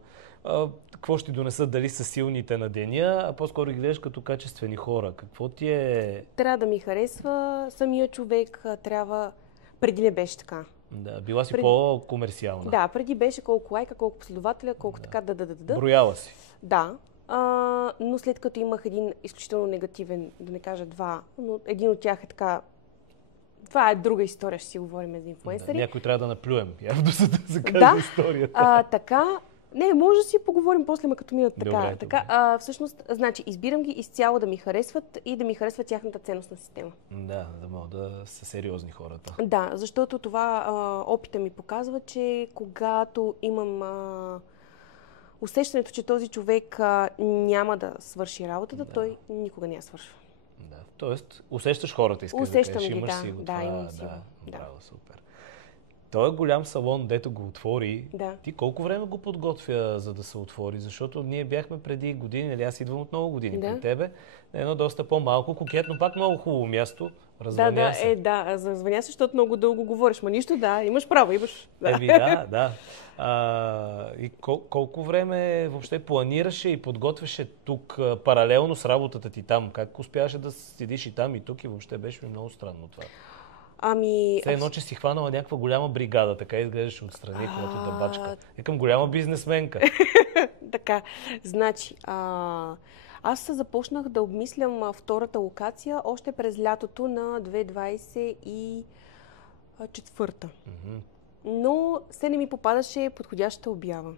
какво ще донесат, дали са силните на деня, а по-скоро ги гледаш като качествени хора. Какво ти е... Трябва да ми харесва самия човек, трябва... Преди не беше така. Да, била си по-комерциална. Да, преди беше колко лайка, колко последователя, колко така Брояла си. Да, но след като имах един изключително негативен, да не кажа два, но един от тях е така... Това е друга история, ще си говорим за инфлуенсъри. Да, някой трябва да наплюем. Явно за да кажа историята. Така, Не, може да си поговорим после, ма като минат така. Добре, така всъщност, значи, избирам ги изцяло да ми харесват и да ми харесват тяхната ценностна система. Да могат да са сериозни хората. Да, защото това опита ми показва, че когато имам усещането, че този човек няма да свърши работата, той никога не я свършва. Да, тоест усещаш хората, искаш Усещам да кажеш, ги, имаш да. си го Да, това. имам си го. Да, браво, супер. Той е голям салон, дето го отвори. Да. Ти колко време го подготвя, за да се отвори? Защото ние бяхме преди години, нали аз идвам от много години при тебе. Едно доста по-малко, кокетно, пак много хубаво място. Развъня се. Развъня се, защото много дълго говориш. Ма нищо, имаш право, имаш. Да. И колко време въобще планираше и подготвяше тук паралелно с работата ти там? Как успяваше да седиш и там и тук и въобще беше ми много странно това? Все едно, че си хванала някаква голяма бригада, така изглеждаше отстрани, когато да бачка. Към голяма бизнесменка. Така, значи, аз започнах да обмислям втората локация още през лятото на 2024. Но все не ми попадаше подходяща обява.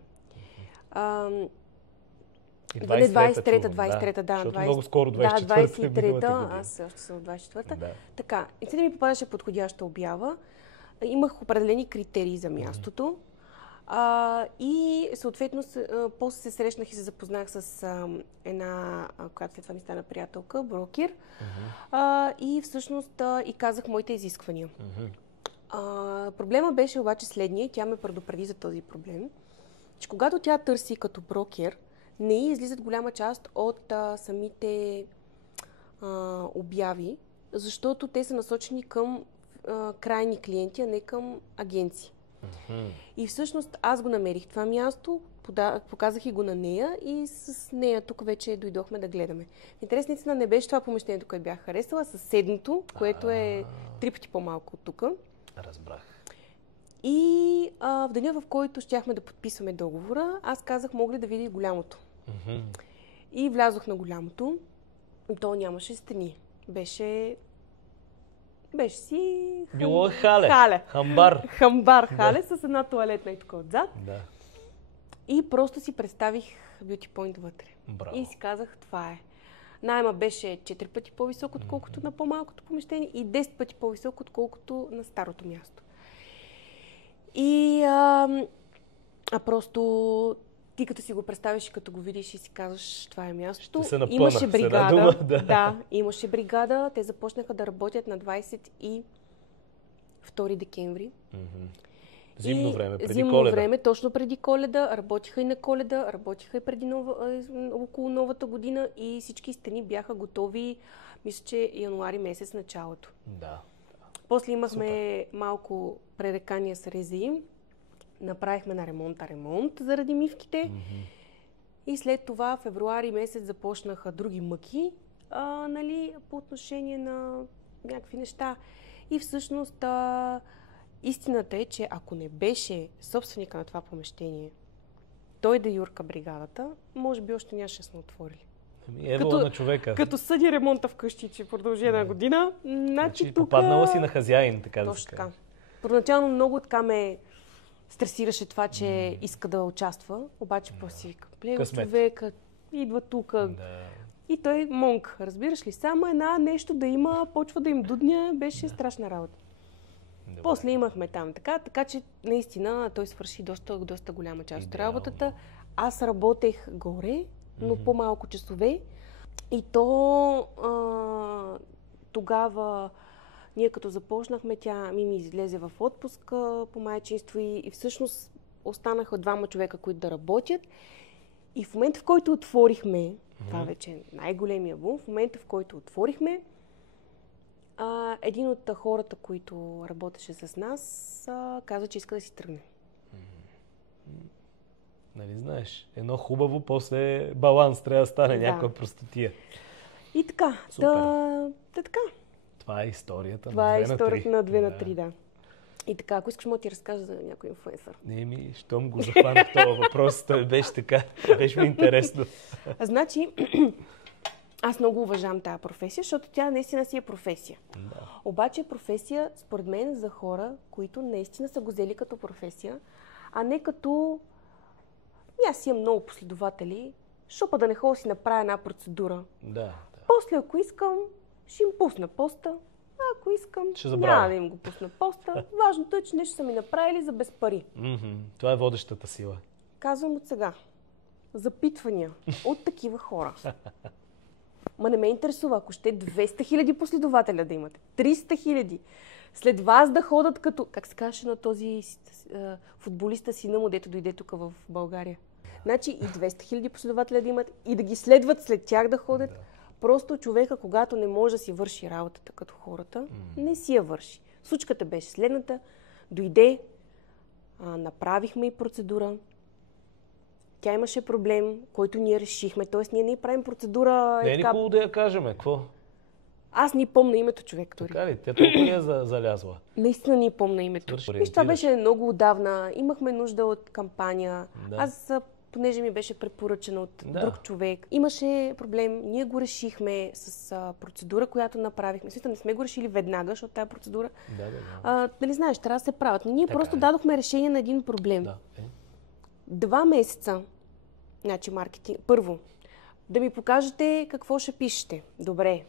23-та, да. Защото много скоро 24-та. Да, 23-та, аз още съм в 24-та. Да. Така, и все не ми попадаше подходяща обява. Имах определени критерии за мястото. И съответно после се срещнах и се запознах с една, която след това ми стана приятелка, брокер. И всъщност и казах моите изисквания. Проблема беше обаче следния, тя ме предупреди за този проблем, че когато тя търси като брокер, не ѝ излизат голяма част от самите обяви, защото те са насочени към крайни клиенти, а не към агенции. И всъщност аз го намерих това място, показах и го на нея и с нея тук вече дойдохме да гледаме. В интерес наистина не беше това помещението, което бях харесала, съседното, което е 3 пъти по-малко от тук. Разбрах. И в деня, в който щяхме да подписваме договора, аз казах, мога ли да видя голямото. И влязох на голямото. То нямаше стени. Беше си... Било е хале. Хамбар хале с една тоалетна и тук отзад. Да. И просто си представих Beauty Point вътре. Браво. И си казах, това е. Найма беше 4 пъти по-висок, отколкото на по-малкото помещение и 10 пъти по-висок, отколкото на старото място. И просто ти като си го представиш и като го видиш и си казваш, това е мястото. Имаше бригада. Имаше бригада. Те започнаха да работят на 22 декември. Зимно време, преди Зимно Коледа. време, точно преди Коледа. Работиха и на Коледа, работиха и преди около Новата година и всички стени бяха готови, мисля, че януари месец началото. Да. После имахме малко пререкания с РЗИ. Направихме на ремонт заради мивките. И след това февруари месец започнаха други мъки, по отношение на някакви неща. И всъщност истината е, че ако не беше собственика на това помещение, той да юрка бригадата, може би още нямаше да сме отворили. На човека. Като съди ремонта вкъщи, че продължи една година, значи тук... Попаднала си на хазяин, така да се каже. Първоначално много така ме стресираше това, че иска да участва, обаче после си вика, човека, идва тук. И той монк, разбираш ли, само нещо да има, почва да им дудня, беше страшна работа. После имахме там така че наистина той свърши доста голяма част от работата. Аз работех горе, но по-малко часове. И то тогава ние като започнахме, тя ми излезе в отпуск по майчинство и всъщност останаха 2 човека, които да работят. И в момента, в който отворихме, това вече е най-големия бум, в момента, в който отворихме, един от хората, които работеше с нас, каза, че иска да си тръгне. Нали знаеш, едно хубаво, после баланс трябва да стане, някаква простотия. И така, така. Това е историята на 2 на 3, да. И така, ако искаш, мога ти разкажа за някой инфлуенсър. Щом го захванах този въпрос, той беше така, беше ми интересно. Значи, аз много уважавам тази професия, защото тя наистина си е професия. Да. Обаче е професия, според мен, за хора, които наистина са го взели като професия, а не като И аз имам много последователи, шопа да не ходя си направя една процедура. Да. После, ако искам, ще им пусна поста. Ако искам, няма да им го пусна поста. Важното е, че нещо са ми направили за без пари. Това е водещата сила. Казвам от сега. Запитвания от такива хора. Ма не ме интересува, ако ще 200 хиляди последователя да имате, 300 хиляди, след вас да ходят като, как се казваше на този футболиста сина му, дето дойде тук в България. Значи и 200 хиляди последователя да имат, и да ги следват след тях да ходят. Да. Просто човека, когато не може да си върши работата като хората, не си я върши. Случката беше следната. Дойде, направихме и процедура. Тя имаше проблем, който ние решихме. Тоест, ние не правим процедура... Не е никога да я кажем, какво? Аз ни помня името, човек. Така ли? Тя толкова ли е залязла? Наистина ни помня името. Виж, това беше много отдавна. Имахме нужда от кампания. Да. Аз, понеже ми беше препоръчена от друг човек, имаше проблем. Ние го решихме с процедура, която направихме. Смисъл, не сме го решили веднага, защото тази процедура... нали знаеш, трябва да се правят. Но ние просто дадохме решение на един проблем. 2 месеца. Значи маркетинг. Първо, да ми покажете какво ще пишете. Добре.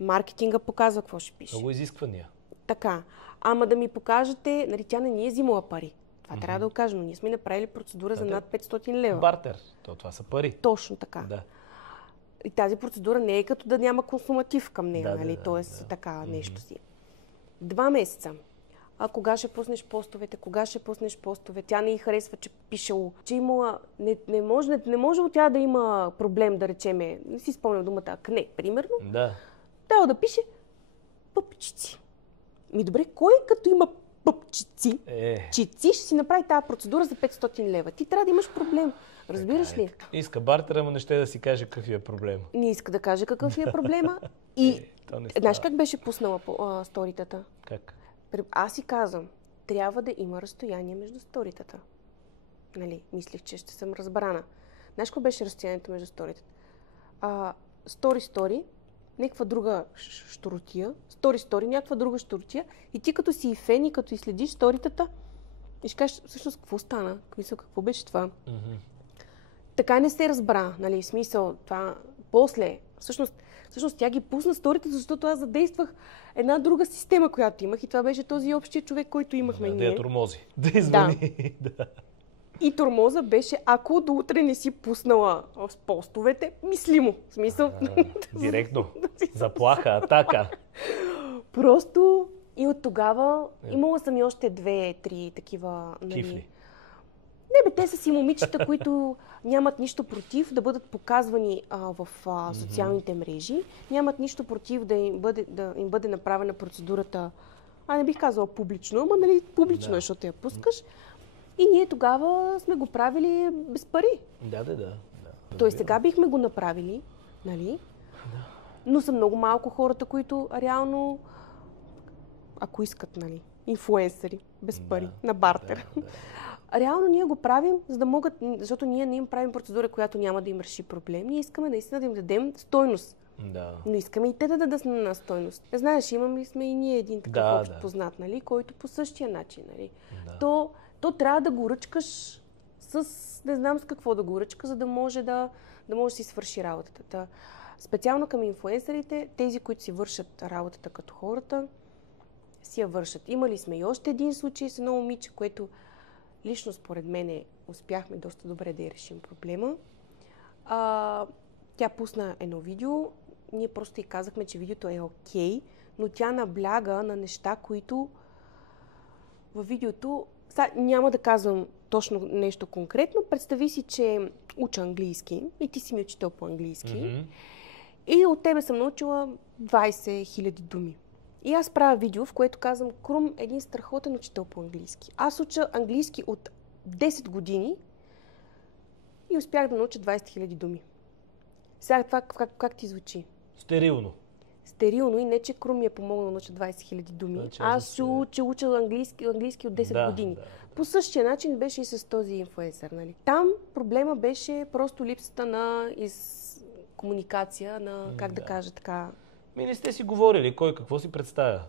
Маркетинга показва какво ще пише. Много изисквания. Така. Ама да ми покажете, нали, тя не ни е взимала пари. Това трябва да го кажем. Ние сме направили процедура за над 500 лева. Бартер. Това са пари. Точно така. Да. И тази процедура не е като да няма консуматив към нея, нали? Тоест така нещо си. 2 месеца. Кога ще пуснеш постовете, Тя не й харесва, че пишело, че имала... Не може от тя да има проблем, да речеме. Не си спомням думата акне, примерно. Да. Трябва да пише пъпчици. Добре, кой като има пъпчици, чици, ще си направи тази процедура за 500 лева? Ти трябва да имаш проблем. Разбираш ли? Иска бартера, но не ще да си каже какъв е проблем. Не иска да каже какъв е проблема. И знаеш как беше пуснала по сторитата? Как? Аз си казвам, трябва да има разстояние между сторитата. Нали, мислих, че ще съм разбрана. Знаеш какво беше разстоянието между сторитата? Стори, някаква друга щуротия, стори, някаква друга щуротия, и ти като си и фен и като изследиш сторитата, и ще кажеш, всъщност, какво стана? Какво беше това? Така не се разбра, нали, в смисъл, това после, всъщност тя ги пусна сторите, защото аз задействах една друга система, която имах, и това беше този общия човек, който имахме ние. Да я тормози. Да извъни. Да. И тормоза беше, ако до утре не си пуснала с постовете, мислимо. В смисъл... Директно. Заплаха, атака. Просто и от тогава имала съм и още 2-3 такива... Кифли. Те са си момичета, които нямат нищо против да бъдат показвани в социалните мрежи. Нямат нищо против да им бъде направена процедурата, не бих казала публично, ама нали публично, защото я пускаш. И ние тогава сме го правили без пари. Да. Тоест сега бихме го направили, нали? Да. Но са много малко хората, които реално, ако искат, нали, инфлуенсъри, без пари, на бартер. Да. Реално ние го правим, за да могат, защото ние не им правим процедура, която няма да им реши проблем. Ние искаме наистина да им дадем стойност. Да. Но искаме и те да дадат на стойност. Знаеш, имаме сме и ние един такъв общ познат, нали, който по същия начин, нали. Да. То трябва да го ръчкаш не знам с какво да го ръчка, за да може да си свърши работата. Специално към инфлуенсърите, тези, които си вършат работата като хората, си я вършат. Имали сме и още един случай с едно момиче, което лично според мен успяхме доста добре да я решим проблема. Тя пусна едно видео, ние просто й казахме, че видеото е окей, но тя набляга на неща, които във видеото... Няма да казвам точно нещо конкретно. Представи си, че уча английски и ти си ми учител по английски. И от тебе съм научила 20 000 думи. И аз правя видео, в което казвам, Крум е един страхотен учител по английски. Аз уча английски от 10 години и успях да науча 20 000 думи. Сега това как ти звучи? Стерилно. Стерилно и не, че Крум ми е помогнал да науча 20 000 думи. Аз уча английски от 10 години. Да. По същия начин беше и с този инфлуенсър. Нали? Там проблема беше просто липсата на комуникация, на, как да кажа така... Не сте си говорили кой какво си представя.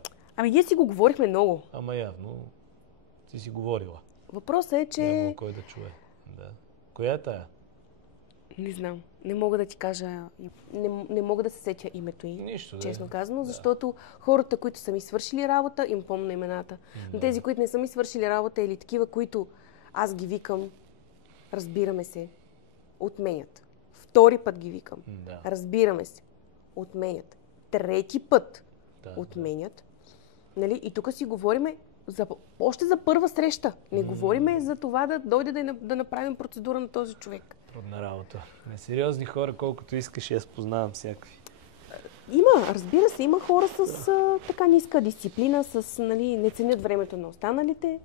Ние си го говорихме много. Ама явно си говорила. Въпросът е, че... Няма кой да чуе. Да. Коя е тая? Не знам. Не мога да ти кажа. Не мога да се сетя името й. Нищо, честно казано, защото хората, които са ми свършили работа, им помня имената. Но тези, които не са ми свършили работа или такива, които аз ги викам, разбираме се, отменят. Втори път ги викам. Разбираме се, отменят. Трети път отменят. Нали? И тук си говориме още за първа среща. Не говориме за това да дойде да направим процедура на този човек. Трудна работа. Несериозни хора, колкото искаш, аз познавам всякакви. Има, разбира се, има хора с така ниска дисциплина, нали, не ценят времето на останалите.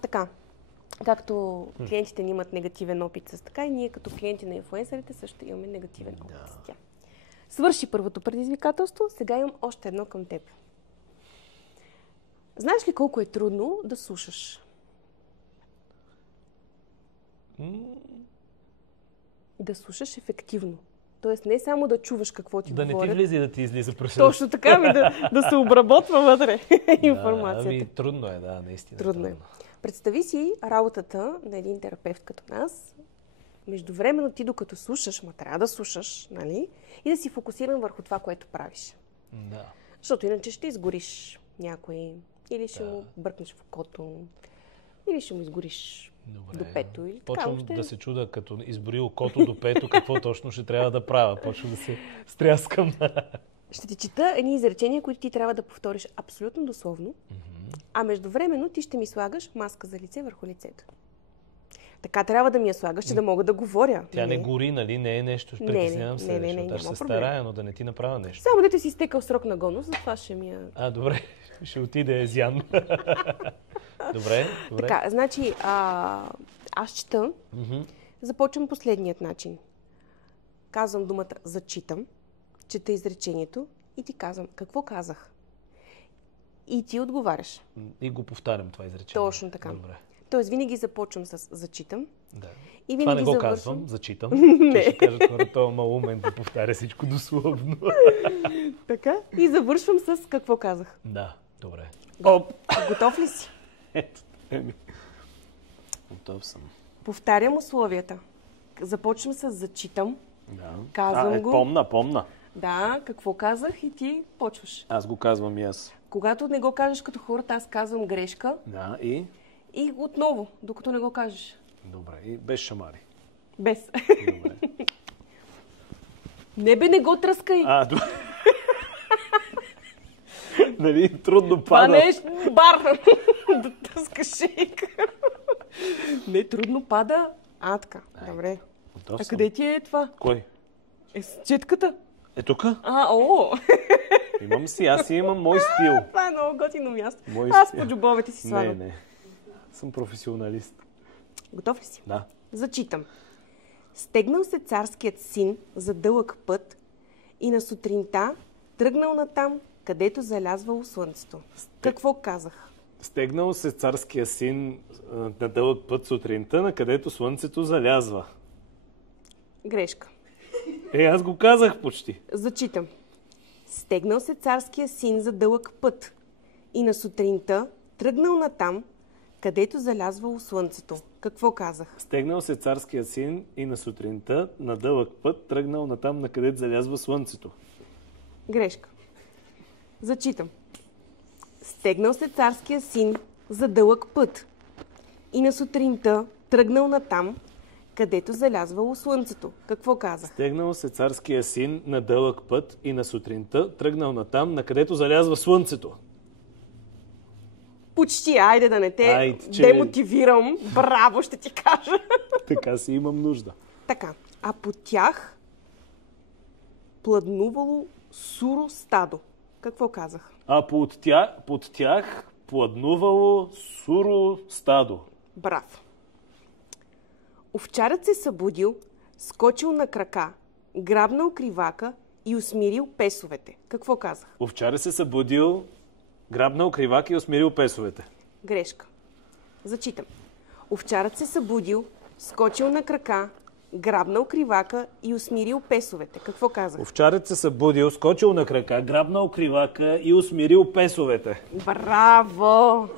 Така, както клиентите ни имат негативен опит с така, и ние като клиенти на инфлуенсърите също имаме негативен опит с тях. Свърши първото предизвикателство, сега имам още едно към теб. Знаеш ли колко е трудно да слушаш? Да слушаш ефективно. Тоест не само да чуваш какво ти говорят. Да не ти влиза и да ти излиза през. Точно така, да се обработва вътре информацията. Трудно е, наистина. Трудно е. Представи си работата на един терапевт като нас. Междувременно ти докато слушаш, трябва да слушаш, нали? И да си фокусиран върху това, което правиш. Да. Защото иначе ще изгориш някой, или ще му бъркнеш в окото, или ще му изгориш до пето. Или почвам да се чуда, като избори окото до пето, какво точно ще трябва да правя. Почвам да се стряскам. Ще ти чета едни изречения, които ти трябва да повториш абсолютно дословно, а междувременно ти ще ми слагаш маска за лице върху лицето. Така трябва да ми я слагаш, че да мога да говоря. Тя не гори, нали? Не е нещо. Притеснявам се. Не, аз ще се старая, но да не ти направя нещо. Само дето си изтекал срок на годност, затова ще ми я... Добре. Ще отиде Езян. Добре. Така, значи, аз чета. Започвам последният начин. Казвам думата зачитам, чета изречението и ти казвам какво казах. И ти отговаряш. И го повтарям това изречение. Точно така. Добре. Тоест винаги започвам с зачитам. Да. И това не го завършвам. Казвам, зачитам. Не. Ще кажат хората, това е малумен да повтаря всичко дословно. Така. И завършвам с какво казах. Да, добре. Готов ли си? Ето. Готов съм. Повтарям условията. Започвам с зачитам. Да. Казвам го. Помна. Да, какво казах и ти почваш. Аз го казвам и аз. Когато не го кажеш като хората, аз казвам грешка. Да, и? И отново, докато не го кажеш. Добре, и без шамари. Без. Добре. Не го тръскай. Добре. Нали, трудно Това пада. не е бар. Да тръскаш шейк. Не, трудно пада. Така, добре. Готов съм. Къде ти е това? Кой? С четката. Тука. Имам си, аз си имам мой стил. Това е много готино място. Аз по джобовете си слагам. Не. Съм професионалист. Готов ли си? Да. Зачитам. Стегнал се царският син за дълъг път и на сутринта тръгнал натам, където залязвало слънцето. Какво казах? Стегнал се царския син на дълъг път сутринта, на където слънцето залязва. Грешка. Аз го казах почти. Зачитам. Стегнал се царския син за дълъг път и на сутринта тръгнал натам, където залязвало слънцето. Какво казах? Стегнал се царския син и на сутринта на дълъг път тръгнал натам, на където залязва слънцето. Грешка. Зачитам. Стегнал се царския син за дълъг път и на сутринта тръгнал натам, където залязвало слънцето. Какво казах? Стегнал се царския син на дълъг път и на сутринта тръгнал натам, на където залязва слънцето. Почти, айде да не те демотивирам. Браво, ще ти кажа. Така си имам нужда. Така, а по тях пладнувало суро стадо. Какво казах? Под тях пладнувало суро стадо. Браво. Овчарът се събудил, скочил на крака, грабнал кривака и усмирил песовете. Какво казах? Овчарът се събудил, грабнал кривака и усмирил песовете. Грешка. Зачитам. Овчарът се събудил, скочил на крака, грабнал кривака и усмирил песовете. Какво казах? Овчарът се събудил, скочил на крака, грабнал кривака и усмирил песовете. Браво!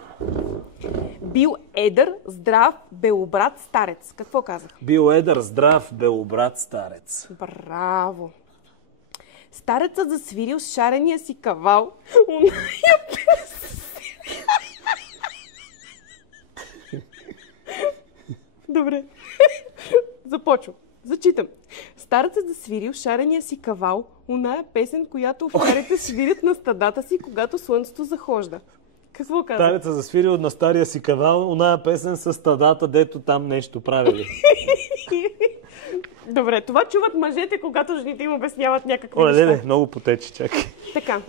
Бил едър, здрав, белобрат старец. Какво казах? Бил едър, здрав, белобрат старец. Браво! Старецът засвирил с шарения си кавал. Добре. Започвам. Зачитам. Старецът засвирил шарения си кавал, оная песен, която овчарите свирят на стадата си, когато слънцето захожда. Какво казва? Старецът засвирил на стария си кавал, оная песен с стадата, дето там нещо правили. Добре, това чуват мъжете, когато жените им обясняват някакви неща. Не, много потече, чакай. Така.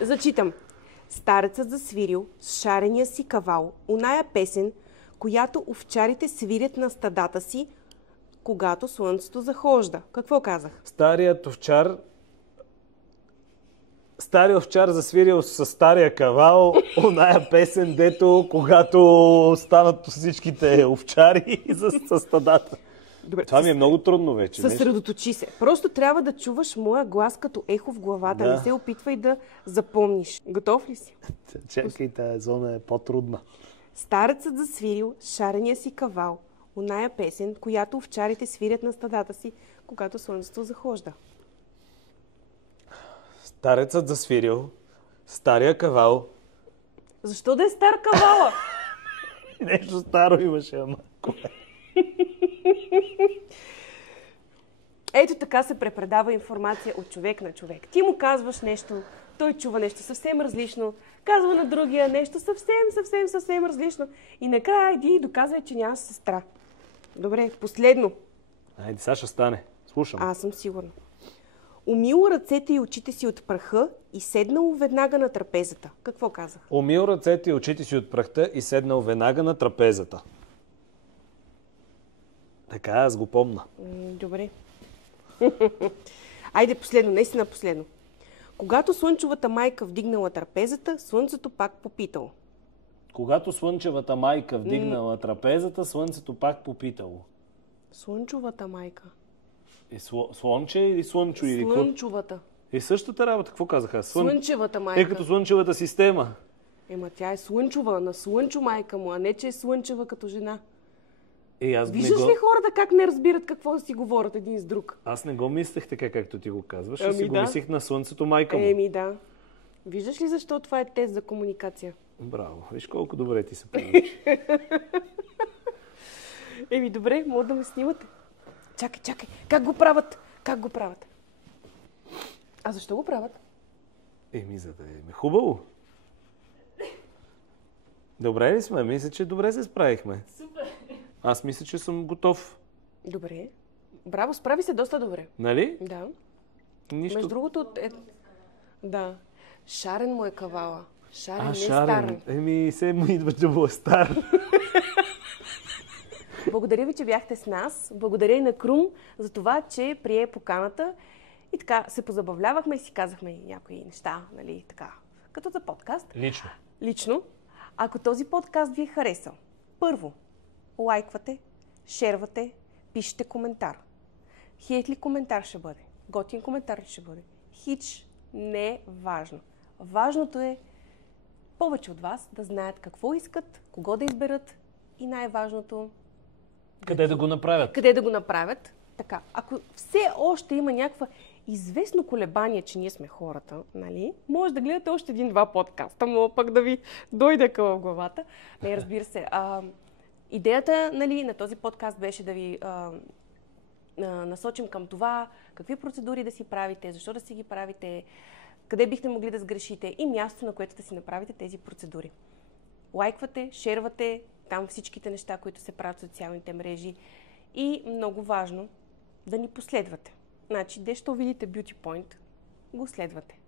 Зачитам. Старецът засвирил с шарения си кавал, оная песен, която овчарите свирят на стадата си, когато слънцето захожда. Какво казах? Старият овчар засвирил с стария кавал, оная песен, дето когато станат всичките овчари с стадата. Добре, Това ми е много трудно вече. Съсредоточи се. Просто трябва да чуваш моя глас като ехо в главата. Да. Не се опитвай да запомниш. Готов ли си? Чакай, тази зона е по-трудна. Старецът засвирил с шарения си кавал, оная песен, която овчарите свирят на стадата си, когато слънцето захожда. Старецът засвирил стария кавал. Защо да е стар кавала? Нещо старо имаше, ама. Ето така се препредава информация от човек на човек. Ти му казваш нещо, той чува нещо съвсем различно, казва на другия нещо съвсем различно и накрая иди и доказвай, че нямаш сестра. Добре, последно. Айде, сега ще стане. Слушам. Аз съм сигурна. Умил ръцете и очите си от праха и седнал веднага на трапезата. Какво казах? Умил ръцете и очите си от прахта и седнал веднага на трапезата. Така, аз го помна. Добре. Айде последно, наистина последно. Когато слънчевата майка вдигнала трапезата, слънцето пак попитало. Когато слънчевата майка вдигнала трапезата, слънцето пак попитало. Слънчевата майка. Слънче или слънчо? Или Слънчевата. същата работа, какво казаха? Слънчевата майка. Е като слънчевата система. Ема тя е слънчева, на слънчо майка му, а не че е слънчева като жена. Аз Виждаш ли хората как не разбират какво си говорят един с друг? Аз не го мислех така, както ти го казваш. Аз Ами си го да. мислих на слънцето майка му. Еми да. Виждаш ли защо това е тест за комуникация? Браво. Виж колко добре ти се получи. Еми добре, може да ме снимате. Чакай. Как го правят? А защо го правят? За да е хубаво. Добре ли сме? Мисля, че добре се справихме. Супер! Аз мисля, че съм готов. Добре. Браво, справи се доста добре. Нали? Да. Нищо. Между другото, да. Шарен му е кавала. Шарен, не шарен. старен. Се му идва да му е стар. Благодаря ви, че бяхте с нас. Благодаря и на Крум за това, че прие поканата. И така се позабавлявахме и си казахме някои неща, нали, така, като за подкаст. Лично. Ако този подкаст ви е харесал, първо, лайквате, шервате, пишете коментар. Хейтли коментар ще бъде, готин коментар ли ще бъде. Хич не е важно. Важното е повече от вас да знаят какво искат, кого да изберат и най-важното Къде да го направят? Така, ако все още има някаква известно колебание, че ние сме хората, нали, може да гледате още един-два подкаста, мога пък да ви дойде в главата. Не, разбира се. Идеята, нали, на този подкаст беше да ви насочим към това, какви процедури да си правите, защо да си ги правите, къде бихте могли да сгрешите и място, на което да си направите тези процедури. Лайквате, шервате там всичките неща, които се правят в социалните мрежи и много важно да ни последвате. Значи, дещо видите Beauty Point, го следвате.